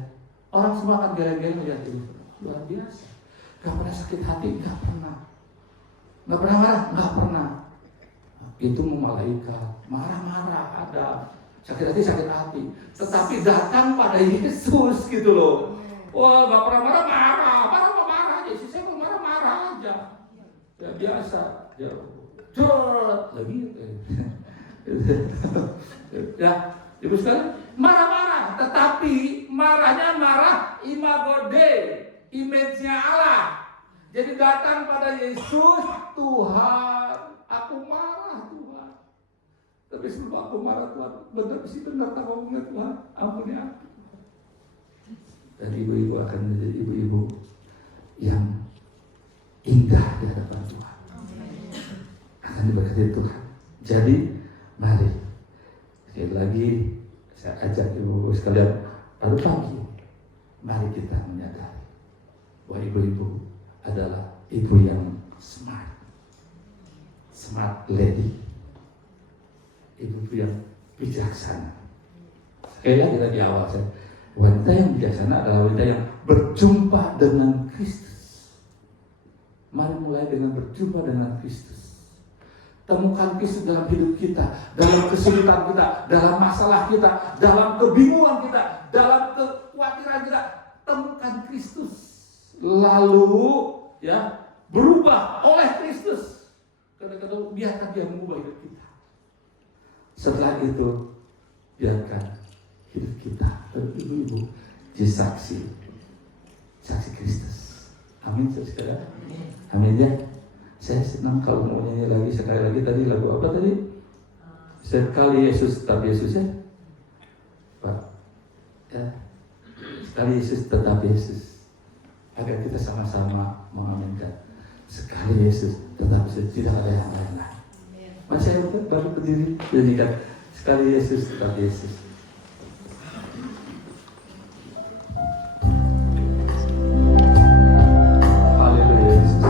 orang semua akan geleng-geleng melihat ibu, luar biasa. Gak pernah sakit hati, gak pernah. Gak pernah marah, gak pernah. Itu malaikat, marah-marah ada, sakit hati. Tetapi datang pada Yesus gitu loh. Wah, gak pernah marah aja. Saya mau marah aja. Ya biasa, ya lagi ya, ibu sekalian marah-marah, tetapi marahnya marah imago Dei, image-nya Allah. Jadi datang pada Yesus, Tuhan, aku marah Tuhan. Tapi sebelum aku marah Tuhan, benar tak ngomongnya Tuhan, ampuni aku. Dan ibu-ibu akan menjadi ibu-ibu yang indah di hadapan Tuhan. Akan diberkati Tuhan. Jadi, mari. Sekali lagi, saya ajak ibu-ibu sekalian, baru pagi, mari kita menyadari bahwa ibu-ibu adalah ibu yang smart. Smart lady. Ibu-ibu yang bijaksana. Sekali lagi tadi awal saya, wanita yang bijaksana adalah wanita yang berjumpa dengan Kristus. Mari mulai dengan berjumpa dengan Kristus. Temukan Kristus dalam hidup kita, dalam kesulitan kita, dalam masalah kita, dalam kebingungan kita, dalam kekhawatiran kita. Temukan Kristus. Lalu ya berubah oleh Kristus. Kadang-kadang biarkan dia mengubah hidup kita. Setelah itu biarkan hidup kita dan ibu-ibu jadi saksi Kristus. Amin saudara. Amin ya. Saya senang kalau mau nyanyi lagi sekali lagi. Tadi lagu apa tadi? Sekali Yesus tetap Yesus ya, Pak. Ya. Sekali Yesus tetap Yesus. Agar kita sama-sama mengaminkan. Sekali Yesus tetap Yesus, tidak ada yang lain. Masih saya baru berdiri jadikan sekali Yesus tetap Yesus. Haleluya Yesus.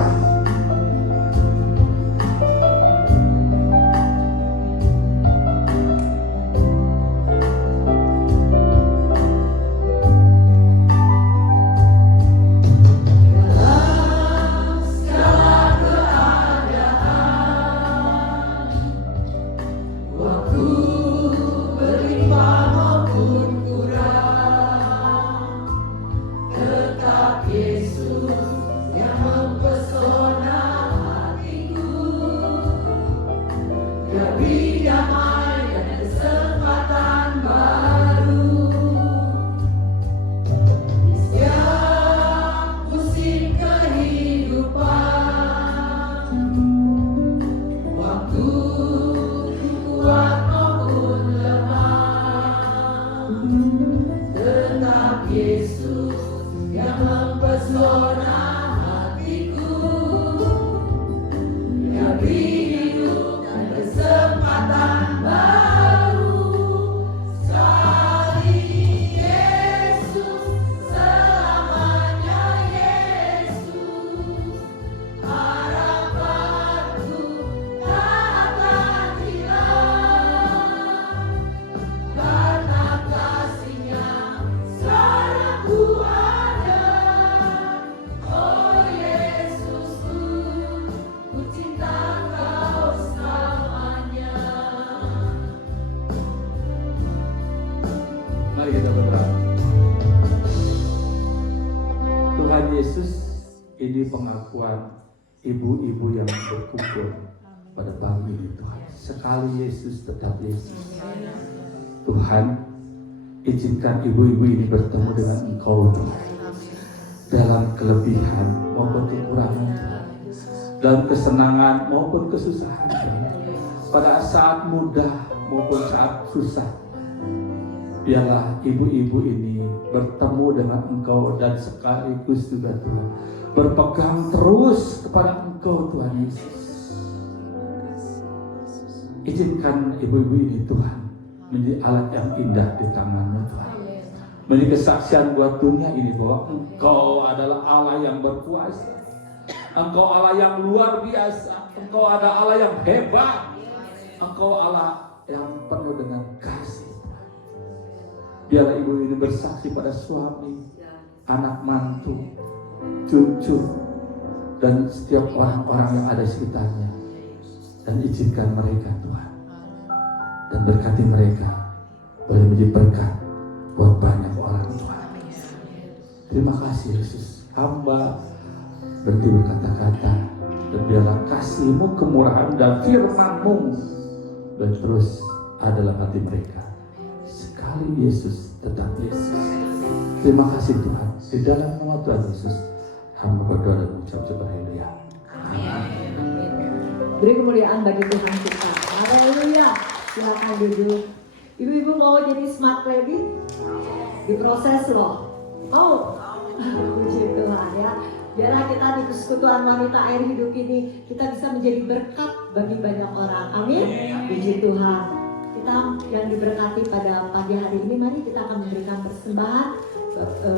Mari kita berdoa. Tuhan Yesus, ini pengakuan ibu-ibu yang berkumpul pada pagi ini Tuhan. Sekali Yesus tetap Yesus. Tuhan, izinkan ibu-ibu ini bertemu dengan Engkau Tuhan. Dalam kelebihan maupun kekurangan Tuhan. Dalam kesenangan maupun kesusahan Tuhan. Pada saat mudah maupun saat susah. Biarlah ibu-ibu ini bertemu dengan Engkau dan sekaligus juga Tuhan berpegang terus kepada Engkau Tuhan Yesus. Izinkan ibu-ibu ini Tuhan menjadi alat yang indah di tangan-Mu Tuhan. Menjadi kesaksian buat dunia ini bahwa Engkau adalah Allah yang berkuasa. Engkau Allah yang luar biasa. Engkau ada Allah yang hebat. Engkau Allah yang penuh dengan kasih. Biarlah ibu ini bersaksi pada suami, anak mantu, cucu, dan setiap orang-orang yang ada di sekitarnya. Dan izinkan mereka Tuhan. Dan berkati mereka boleh menjadi berkat buat banyak orang Tuhan. Terima kasih Yesus. Hamba berhenti berkata-kata. Dan biarlah kasih-Mu, kemurahan dan firman-Mu dan terus adalah hati mereka. Sekali Yesus tetap Yesus. Terima kasih Tuhan. Di dalam nama Tuhan Yesus Hamba berdoa dan mengucap syukur. Haleluya. Beri kemuliaan bagi Tuhan kita. Haleluya. Silakan duduk. Ibu-ibu mau jadi smart lady? Diproses loh. Oh, puji Tuhan ya. Biarlah kita di persekutuan wanita air hidup ini kita bisa menjadi berkat bagi banyak orang. Amin. Puji Tuhan. Kita yang diberkati pada pagi hari ini, mari kita akan memberikan persembahan.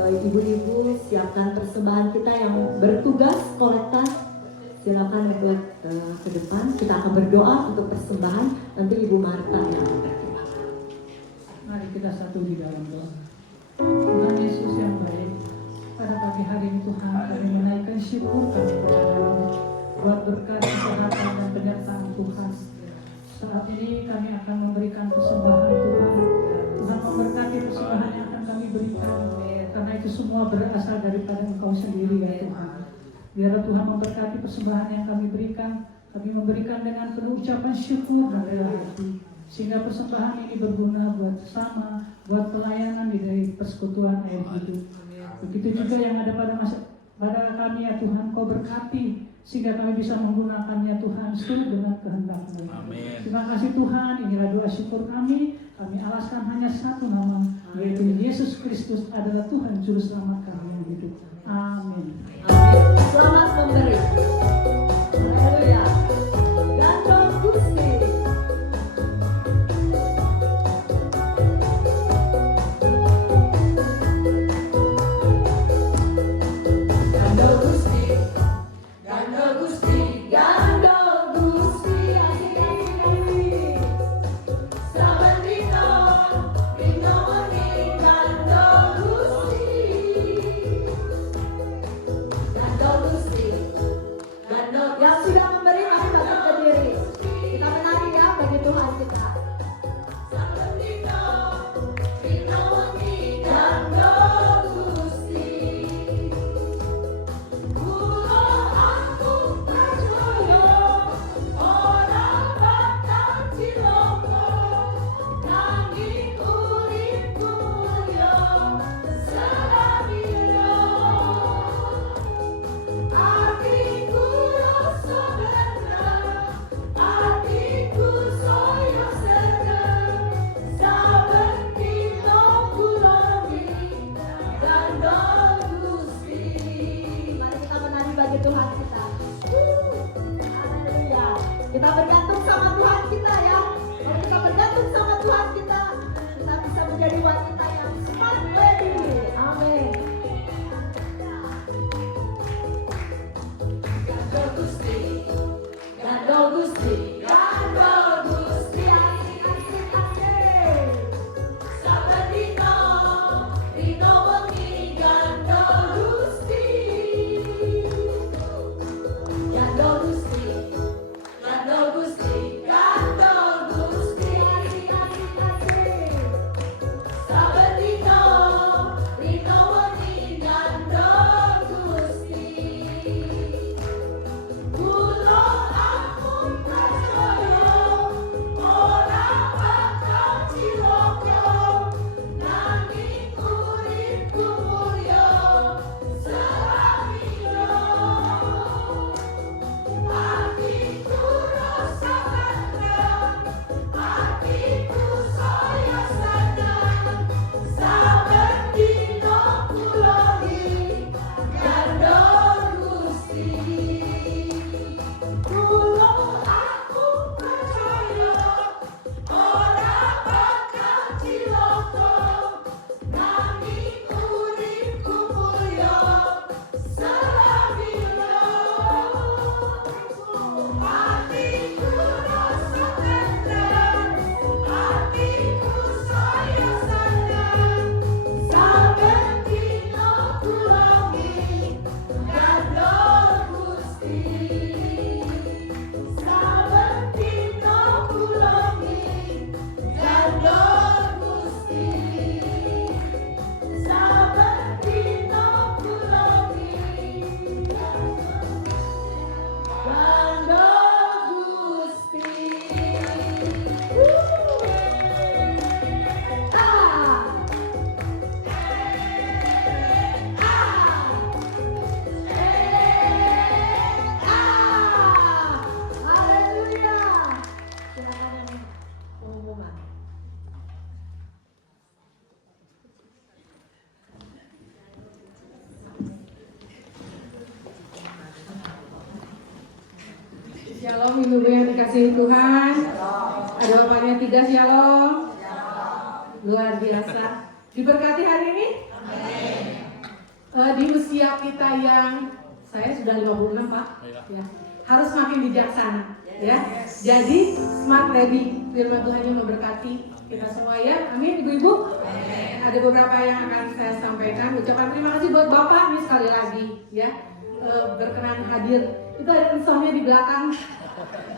Ibu-ibu siapkan persembahan kita yang bertugas kolektan. Silakan buat ke depan. Kita akan berdoa untuk persembahan. Nanti Ibu Marta yang mempertimbangkan. Mari kita satu di dalam doa. Tuhan Yesus yang baik, pada pagi hari ini Tuhan kami menaikkan syukur kami kepadamu buat berkat kesehatan dan penyertaan Tuhan. Saat ini kami akan memberikan persembahan Tuhan. Tuhan memberkati persembahan yang akan kami berikan, karena itu semua berasal daripada Engkau sendiri ya Tuhan. Biarlah Tuhan memberkati persembahan yang kami berikan. Kami memberikan dengan penuh ucapan syukur dan rela hati, sehingga persembahan ini berguna buat sesama, buat pelayanan di dari persekutuan air hidup. Begitu juga yang ada pada kami ya Tuhan, Kau berkati sehingga kami bisa menggunakannya Tuhan sesuai dengan kehendak-Mu. Terima kasih Tuhan, inilah doa syukur kami. Kami alaskan hanya satu nama, yaitu Yesus Kristus adalah Tuhan Juru Selamat kami yang hidup. Amin. Selamat memberi. Haleluya. Gandong Gusti. Gandong Gusti. Gandong Gusti. Gandong Gusti. Asik-asik. Selamat Rino. Rino Moni. Gandong Gusti. Gandong Gusti. Shalom ibu-ibu yang dikasihi Tuhan. Ada bapaknya 3, shalom. Luar biasa. Diberkati hari ini? Di usia kita yang saya sudah 56 Pak, ya, harus makin bijaksana, ya. Jadi smart ready, firman Tuhan yang memberkati kita semua ya. Amin ibu-ibu. Ada beberapa yang akan saya sampaikan. Ucapan terima kasih buat Bapak nih sekali lagi, ya. Berkenan hadir. Itu ada ensongnya di belakang.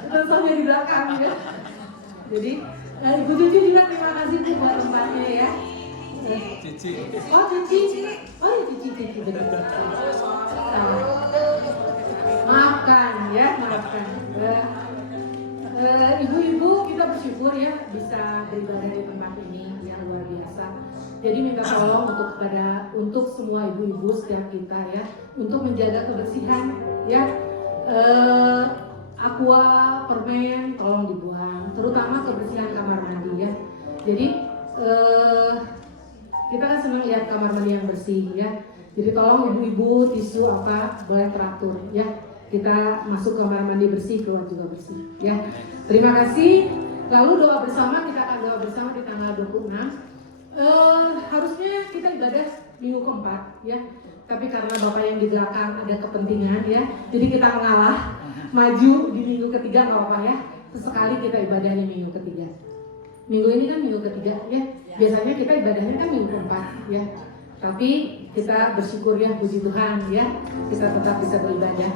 Ensongnya di belakang ya. Jadi Ibu Cici juga terima kasih Bu buat tempatnya ya. Cici. Oh Cici. Oh ya Cici betul. Salah. Maafkan ya, maafkan. Ibu-ibu kita bersyukur ya bisa beribadah di tempat ini yang luar biasa. Jadi minta tolong untuk semua ibu-ibu setiap kita ya untuk menjaga kebersihan ya. Aqua, permen tolong dibuang, terutama kebersihan kamar mandi ya. Jadi kita kan senang lihat kamar mandi yang bersih ya. Jadi tolong ibu-ibu tisu apa boleh teratur ya. Kita masuk kamar mandi bersih, keluar juga bersih ya. Terima kasih. Lalu doa bersama, kita akan doa bersama di tanggal 26. Harusnya kita ibadah minggu keempat ya. Tapi karena Bapak yang di belakang ada kepentingan ya, jadi kita mengalah, maju di minggu ketiga nggak apa-apa ya. Sesekali kita ibadahnya minggu ketiga. Minggu ini kan minggu ketiga ya. Biasanya kita ibadahnya kan minggu keempat ya. Tapi kita bersyukur ya, puji Tuhan ya, kita tetap bisa beribadah.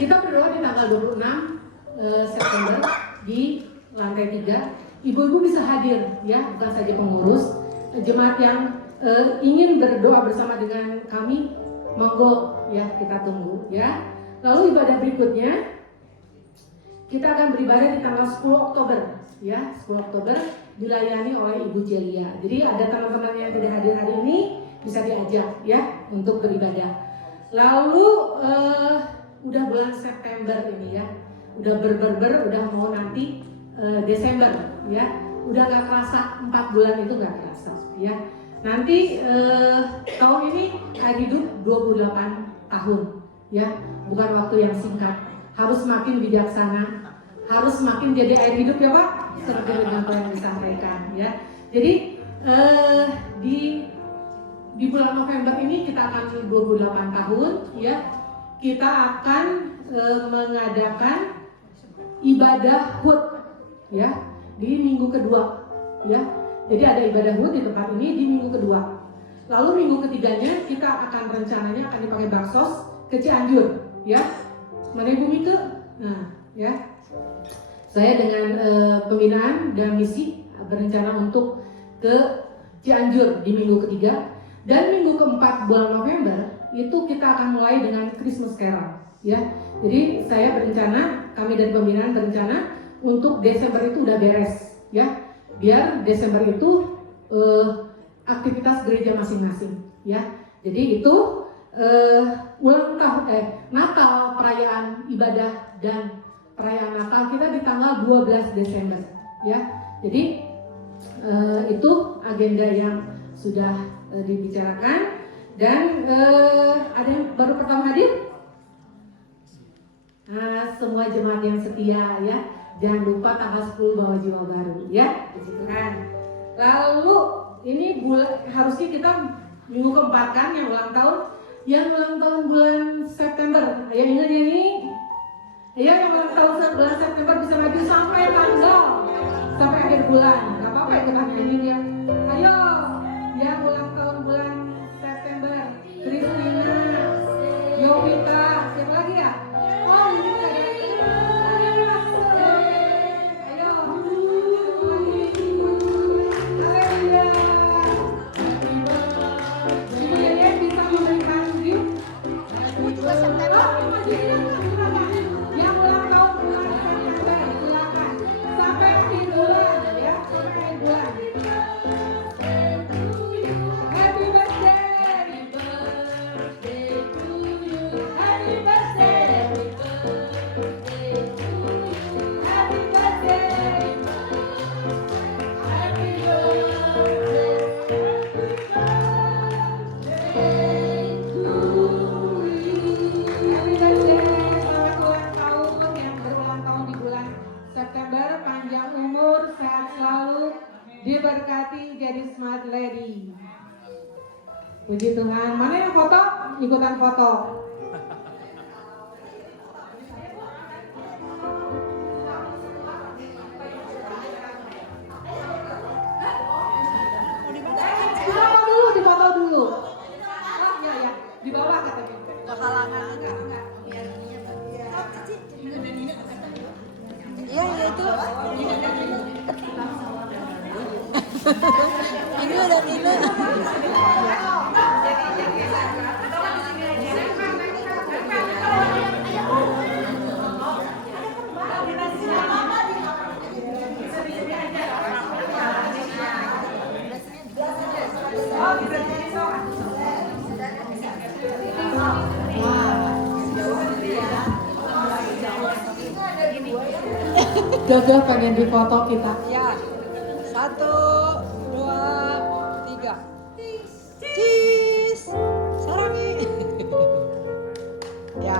Kita berdoa di tanggal 26 September di lantai 3. Ibu-ibu bisa hadir ya, bukan saja pengurus, jemaat yang ingin berdoa bersama dengan kami, monggo ya, kita tunggu ya. Lalu ibadah berikutnya kita akan beribadah di tanggal 10 Oktober ya. 10 Oktober dilayani oleh Ibu Celia. Jadi ada teman-teman yang tidak hadir hari ini bisa diajak ya untuk beribadah. Lalu udah bulan September ini ya. Udah udah mau nanti Desember ya. Udah gak kerasa 4 bulan itu gak kerasa ya. Nanti tahun ini air hidup 28 tahun ya. Bukan waktu yang singkat. Harus makin bijaksana, harus makin jadi air hidup ya Pak, seperti dengan apa yang disampaikan ya. Jadi di bulan November ini kita akan 28 tahun ya. Kita akan mengadakan ibadah HUT ya di minggu kedua ya. Jadi ada ibadah HUT di tempat ini di minggu kedua. Lalu minggu ketiganya kita akan rencananya akan dipakai baksos ke Cianjur ya. Mana Ibu Mika? Nah, ya. Saya dengan pembinaan dan misi berencana untuk ke Cianjur di minggu ketiga dan minggu keempat bulan November itu kita akan mulai dengan Christmas Carol, ya. Jadi saya berencana, kami dari pembinaan berencana untuk Desember itu udah beres, ya. Biar Desember itu aktivitas gereja masing-masing, ya. Jadi itu ulang tahun Natal, perayaan ibadah dan perayaan Natal kita di tanggal 12 Desember ya. Jadi itu agenda yang sudah dibicarakan dan ada yang baru pertama hadir? Nah, semua jemaat yang setia ya. Jangan lupa tanggal 10 bawa jiwa baru ya. Puji Tuhan. Lalu ini harusnya kita minggu keempat kan yang ulang tahun. Yang ulang tahun bulan September, ayo ingat ya nih. Ayo yang ulang tahun bulan September bisa maju sampai tanggal, sampai akhir bulan. Gak apa-apa ikutan nyanyi ya. Ayo, yang ulang tahun bulan September, Kristina, Yovita, siapa lagi ya? Oh ini ada. Ayo, haleluya. Ibu Yaya bisa memberikan yang ulang tahun bulan September silakan sampai akhir bulan ya. diberkati jadi smart lady. Puji Tuhan. Mana yang foto? Ikutan foto. Difoto dulu. Oh iya ya, di bawah katanya. Halangan enggak. Iya itu. Ini udah Nina. Jojo pengen difoto kita. Ya. 1, 2, 3. Cheese. Sarangi. Ya.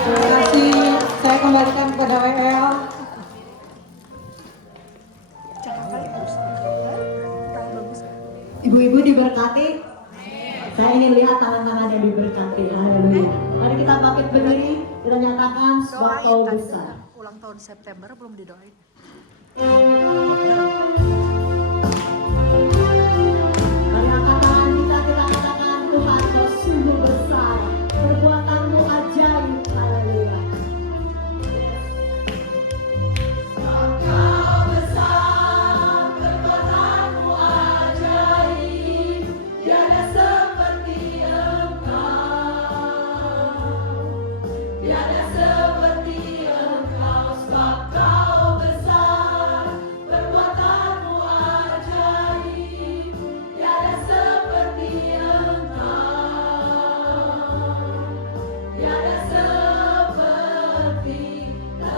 Terima kasih. Saya kembalikan kepada WL. Ibu-ibu diberkati. Saya ingin lihat tangan-tangan yang diberkati. Haleluya. Mari kita bangkit berdiri. Kita nyatakan sebuah kau besar. Ulang tahun September belum didoain. Mari angkat tangan kita katakan Tuhan kau sungguh besar. Perbuatanmu ajaib. Haleluya. Kau besar, perbuatanmu ajaib. Tiada seperti Engkau. Tiada seperti Engkau, sebab Kau besar. Perbuatanmu ajaib. Tiada seperti Engkau. Tiada seperti Kau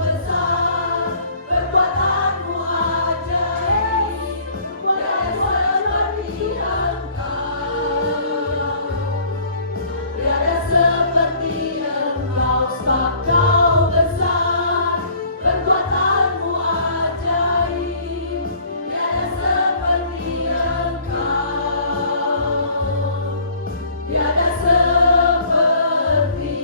besar, perbuatanmu ajaib, tiada seperti Engkau, tiada seperti Engkau, sebab Kau besar, perbuatanmu ajaib, tiada seperti Engkau, tiada seperti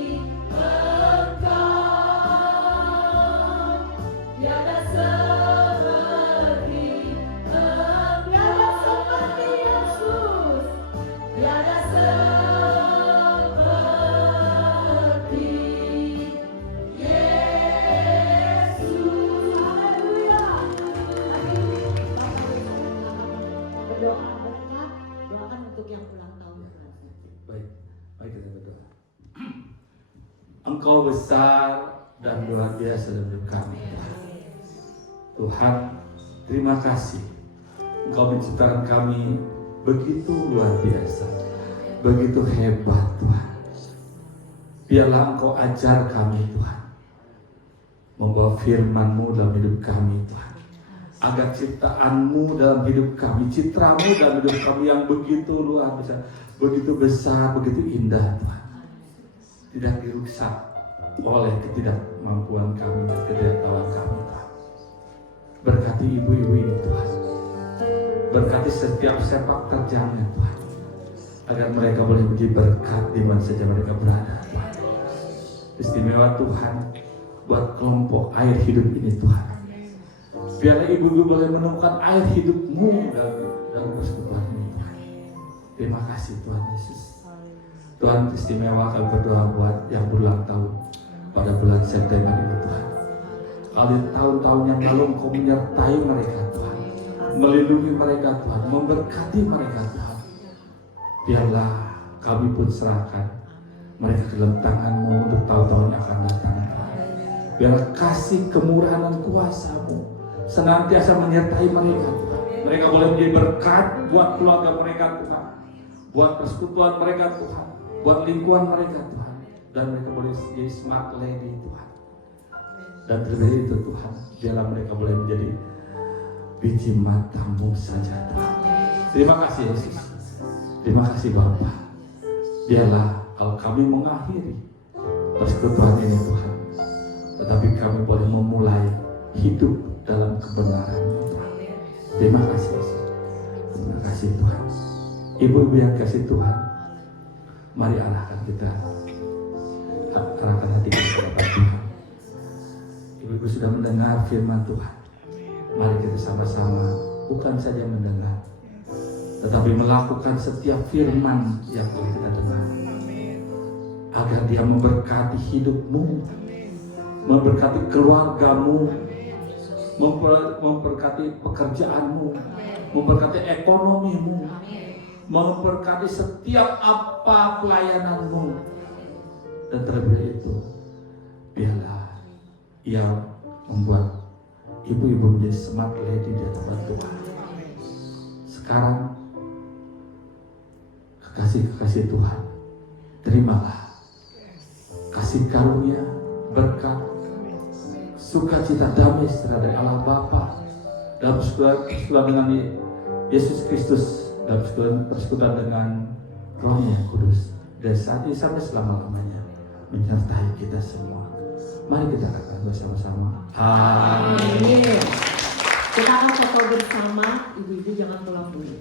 tiada seperti Yesus, tiada seperti Yesus. Haleluya. Berdoa berkat, doakan untuk yang ulang tahun. Baik, mari kita berdoa. Engkau besar dan luar biasa dalam hidup kami. Tuhan, terima kasih. Engkau menciptakan kami begitu luar biasa, begitu hebat Tuhan. Biarlah Engkau ajar kami Tuhan, membawa firman-Mu dalam hidup kami Tuhan. Agar ciptaan-Mu dalam hidup kami, citra-Mu dalam hidup kami yang begitu luar biasa, begitu besar, begitu indah Tuhan, tidak dirusak oleh ketidakmampuan kami dan ketidaktahuan kami Tuhan. Berkati ibu-ibu ini Tuhan, berkati setiap sepak terjangnya Tuhan, agar mereka boleh menjadi berkat di mana saja mereka berada Tuhan. Istimewa Tuhan buat kelompok air hidup ini Tuhan. Biarlah ibu-ibu boleh menemukan air hidup-Mu dalam persekutuan ini Tuhan. Terima kasih Tuhan Yesus. Tuhan, istimewa kami berdoa buat yang berulang tahun pada bulan September ini Tuhan. Kali tahun-tahun yang lalu Engkau menyertai mereka Tuhan, melindungi mereka Tuhan, memberkati mereka Tuhan. Biarlah kami pun serahkan mereka ke dalam tangan-Mu untuk tahun-tahun yang akan datang Tuhan. Biarlah kasih kemurahan dan kuasa-Mu senantiasa menyertai mereka Tuhan. Mereka boleh menjadi berkat buat keluarga mereka Tuhan, buat persekutuan mereka Tuhan, buat lingkungan mereka Tuhan, dan mereka boleh jadi smart lady Tuhan. Dan terlebih itu Tuhan, biarlah mereka boleh menjadi biji mata-Mu saja Tuhan. Terima kasih Yesus, terima kasih Bapa. Biarlah kalau kami mengakhiri persekutuan ini Tuhan, tetapi kami boleh memulai hidup dalam kebenaran. Terima kasih Yesus. Terima kasih Tuhan. Ibu-ibu yang kasih Tuhan, mari arahkan kita, arahkan hati kita kepada Tuhan. Ibu-ibu sudah mendengar firman Tuhan. Mari kita sama-sama bukan saja mendengar, tetapi melakukan setiap firman yang boleh kita dengar, agar dia memberkati hidupmu, memberkati keluargamu, memberkati pekerjaanmu, memberkati ekonomimu, memberkati setiap apa pelayananmu. Dan terlebih itu, biarlah ia membuat ibu-ibu menjadi smart lady di hadapan Tuhan. Sekarang, kekasih-kekasih Tuhan, terimalah kasih karunia, berkat, sukacita, damai sejahtera dari Allah Bapa dalam persekutuan dengan Yesus Kristus, dalam persekutuan dengan Roh-Nya yang Kudus, dari saat ini sampai selama-lamanya menyertai kita semua. Mari kita katakan bersama-sama. Amin. Kita akan foto bersama, ibu-ibu jangan pulang dulu.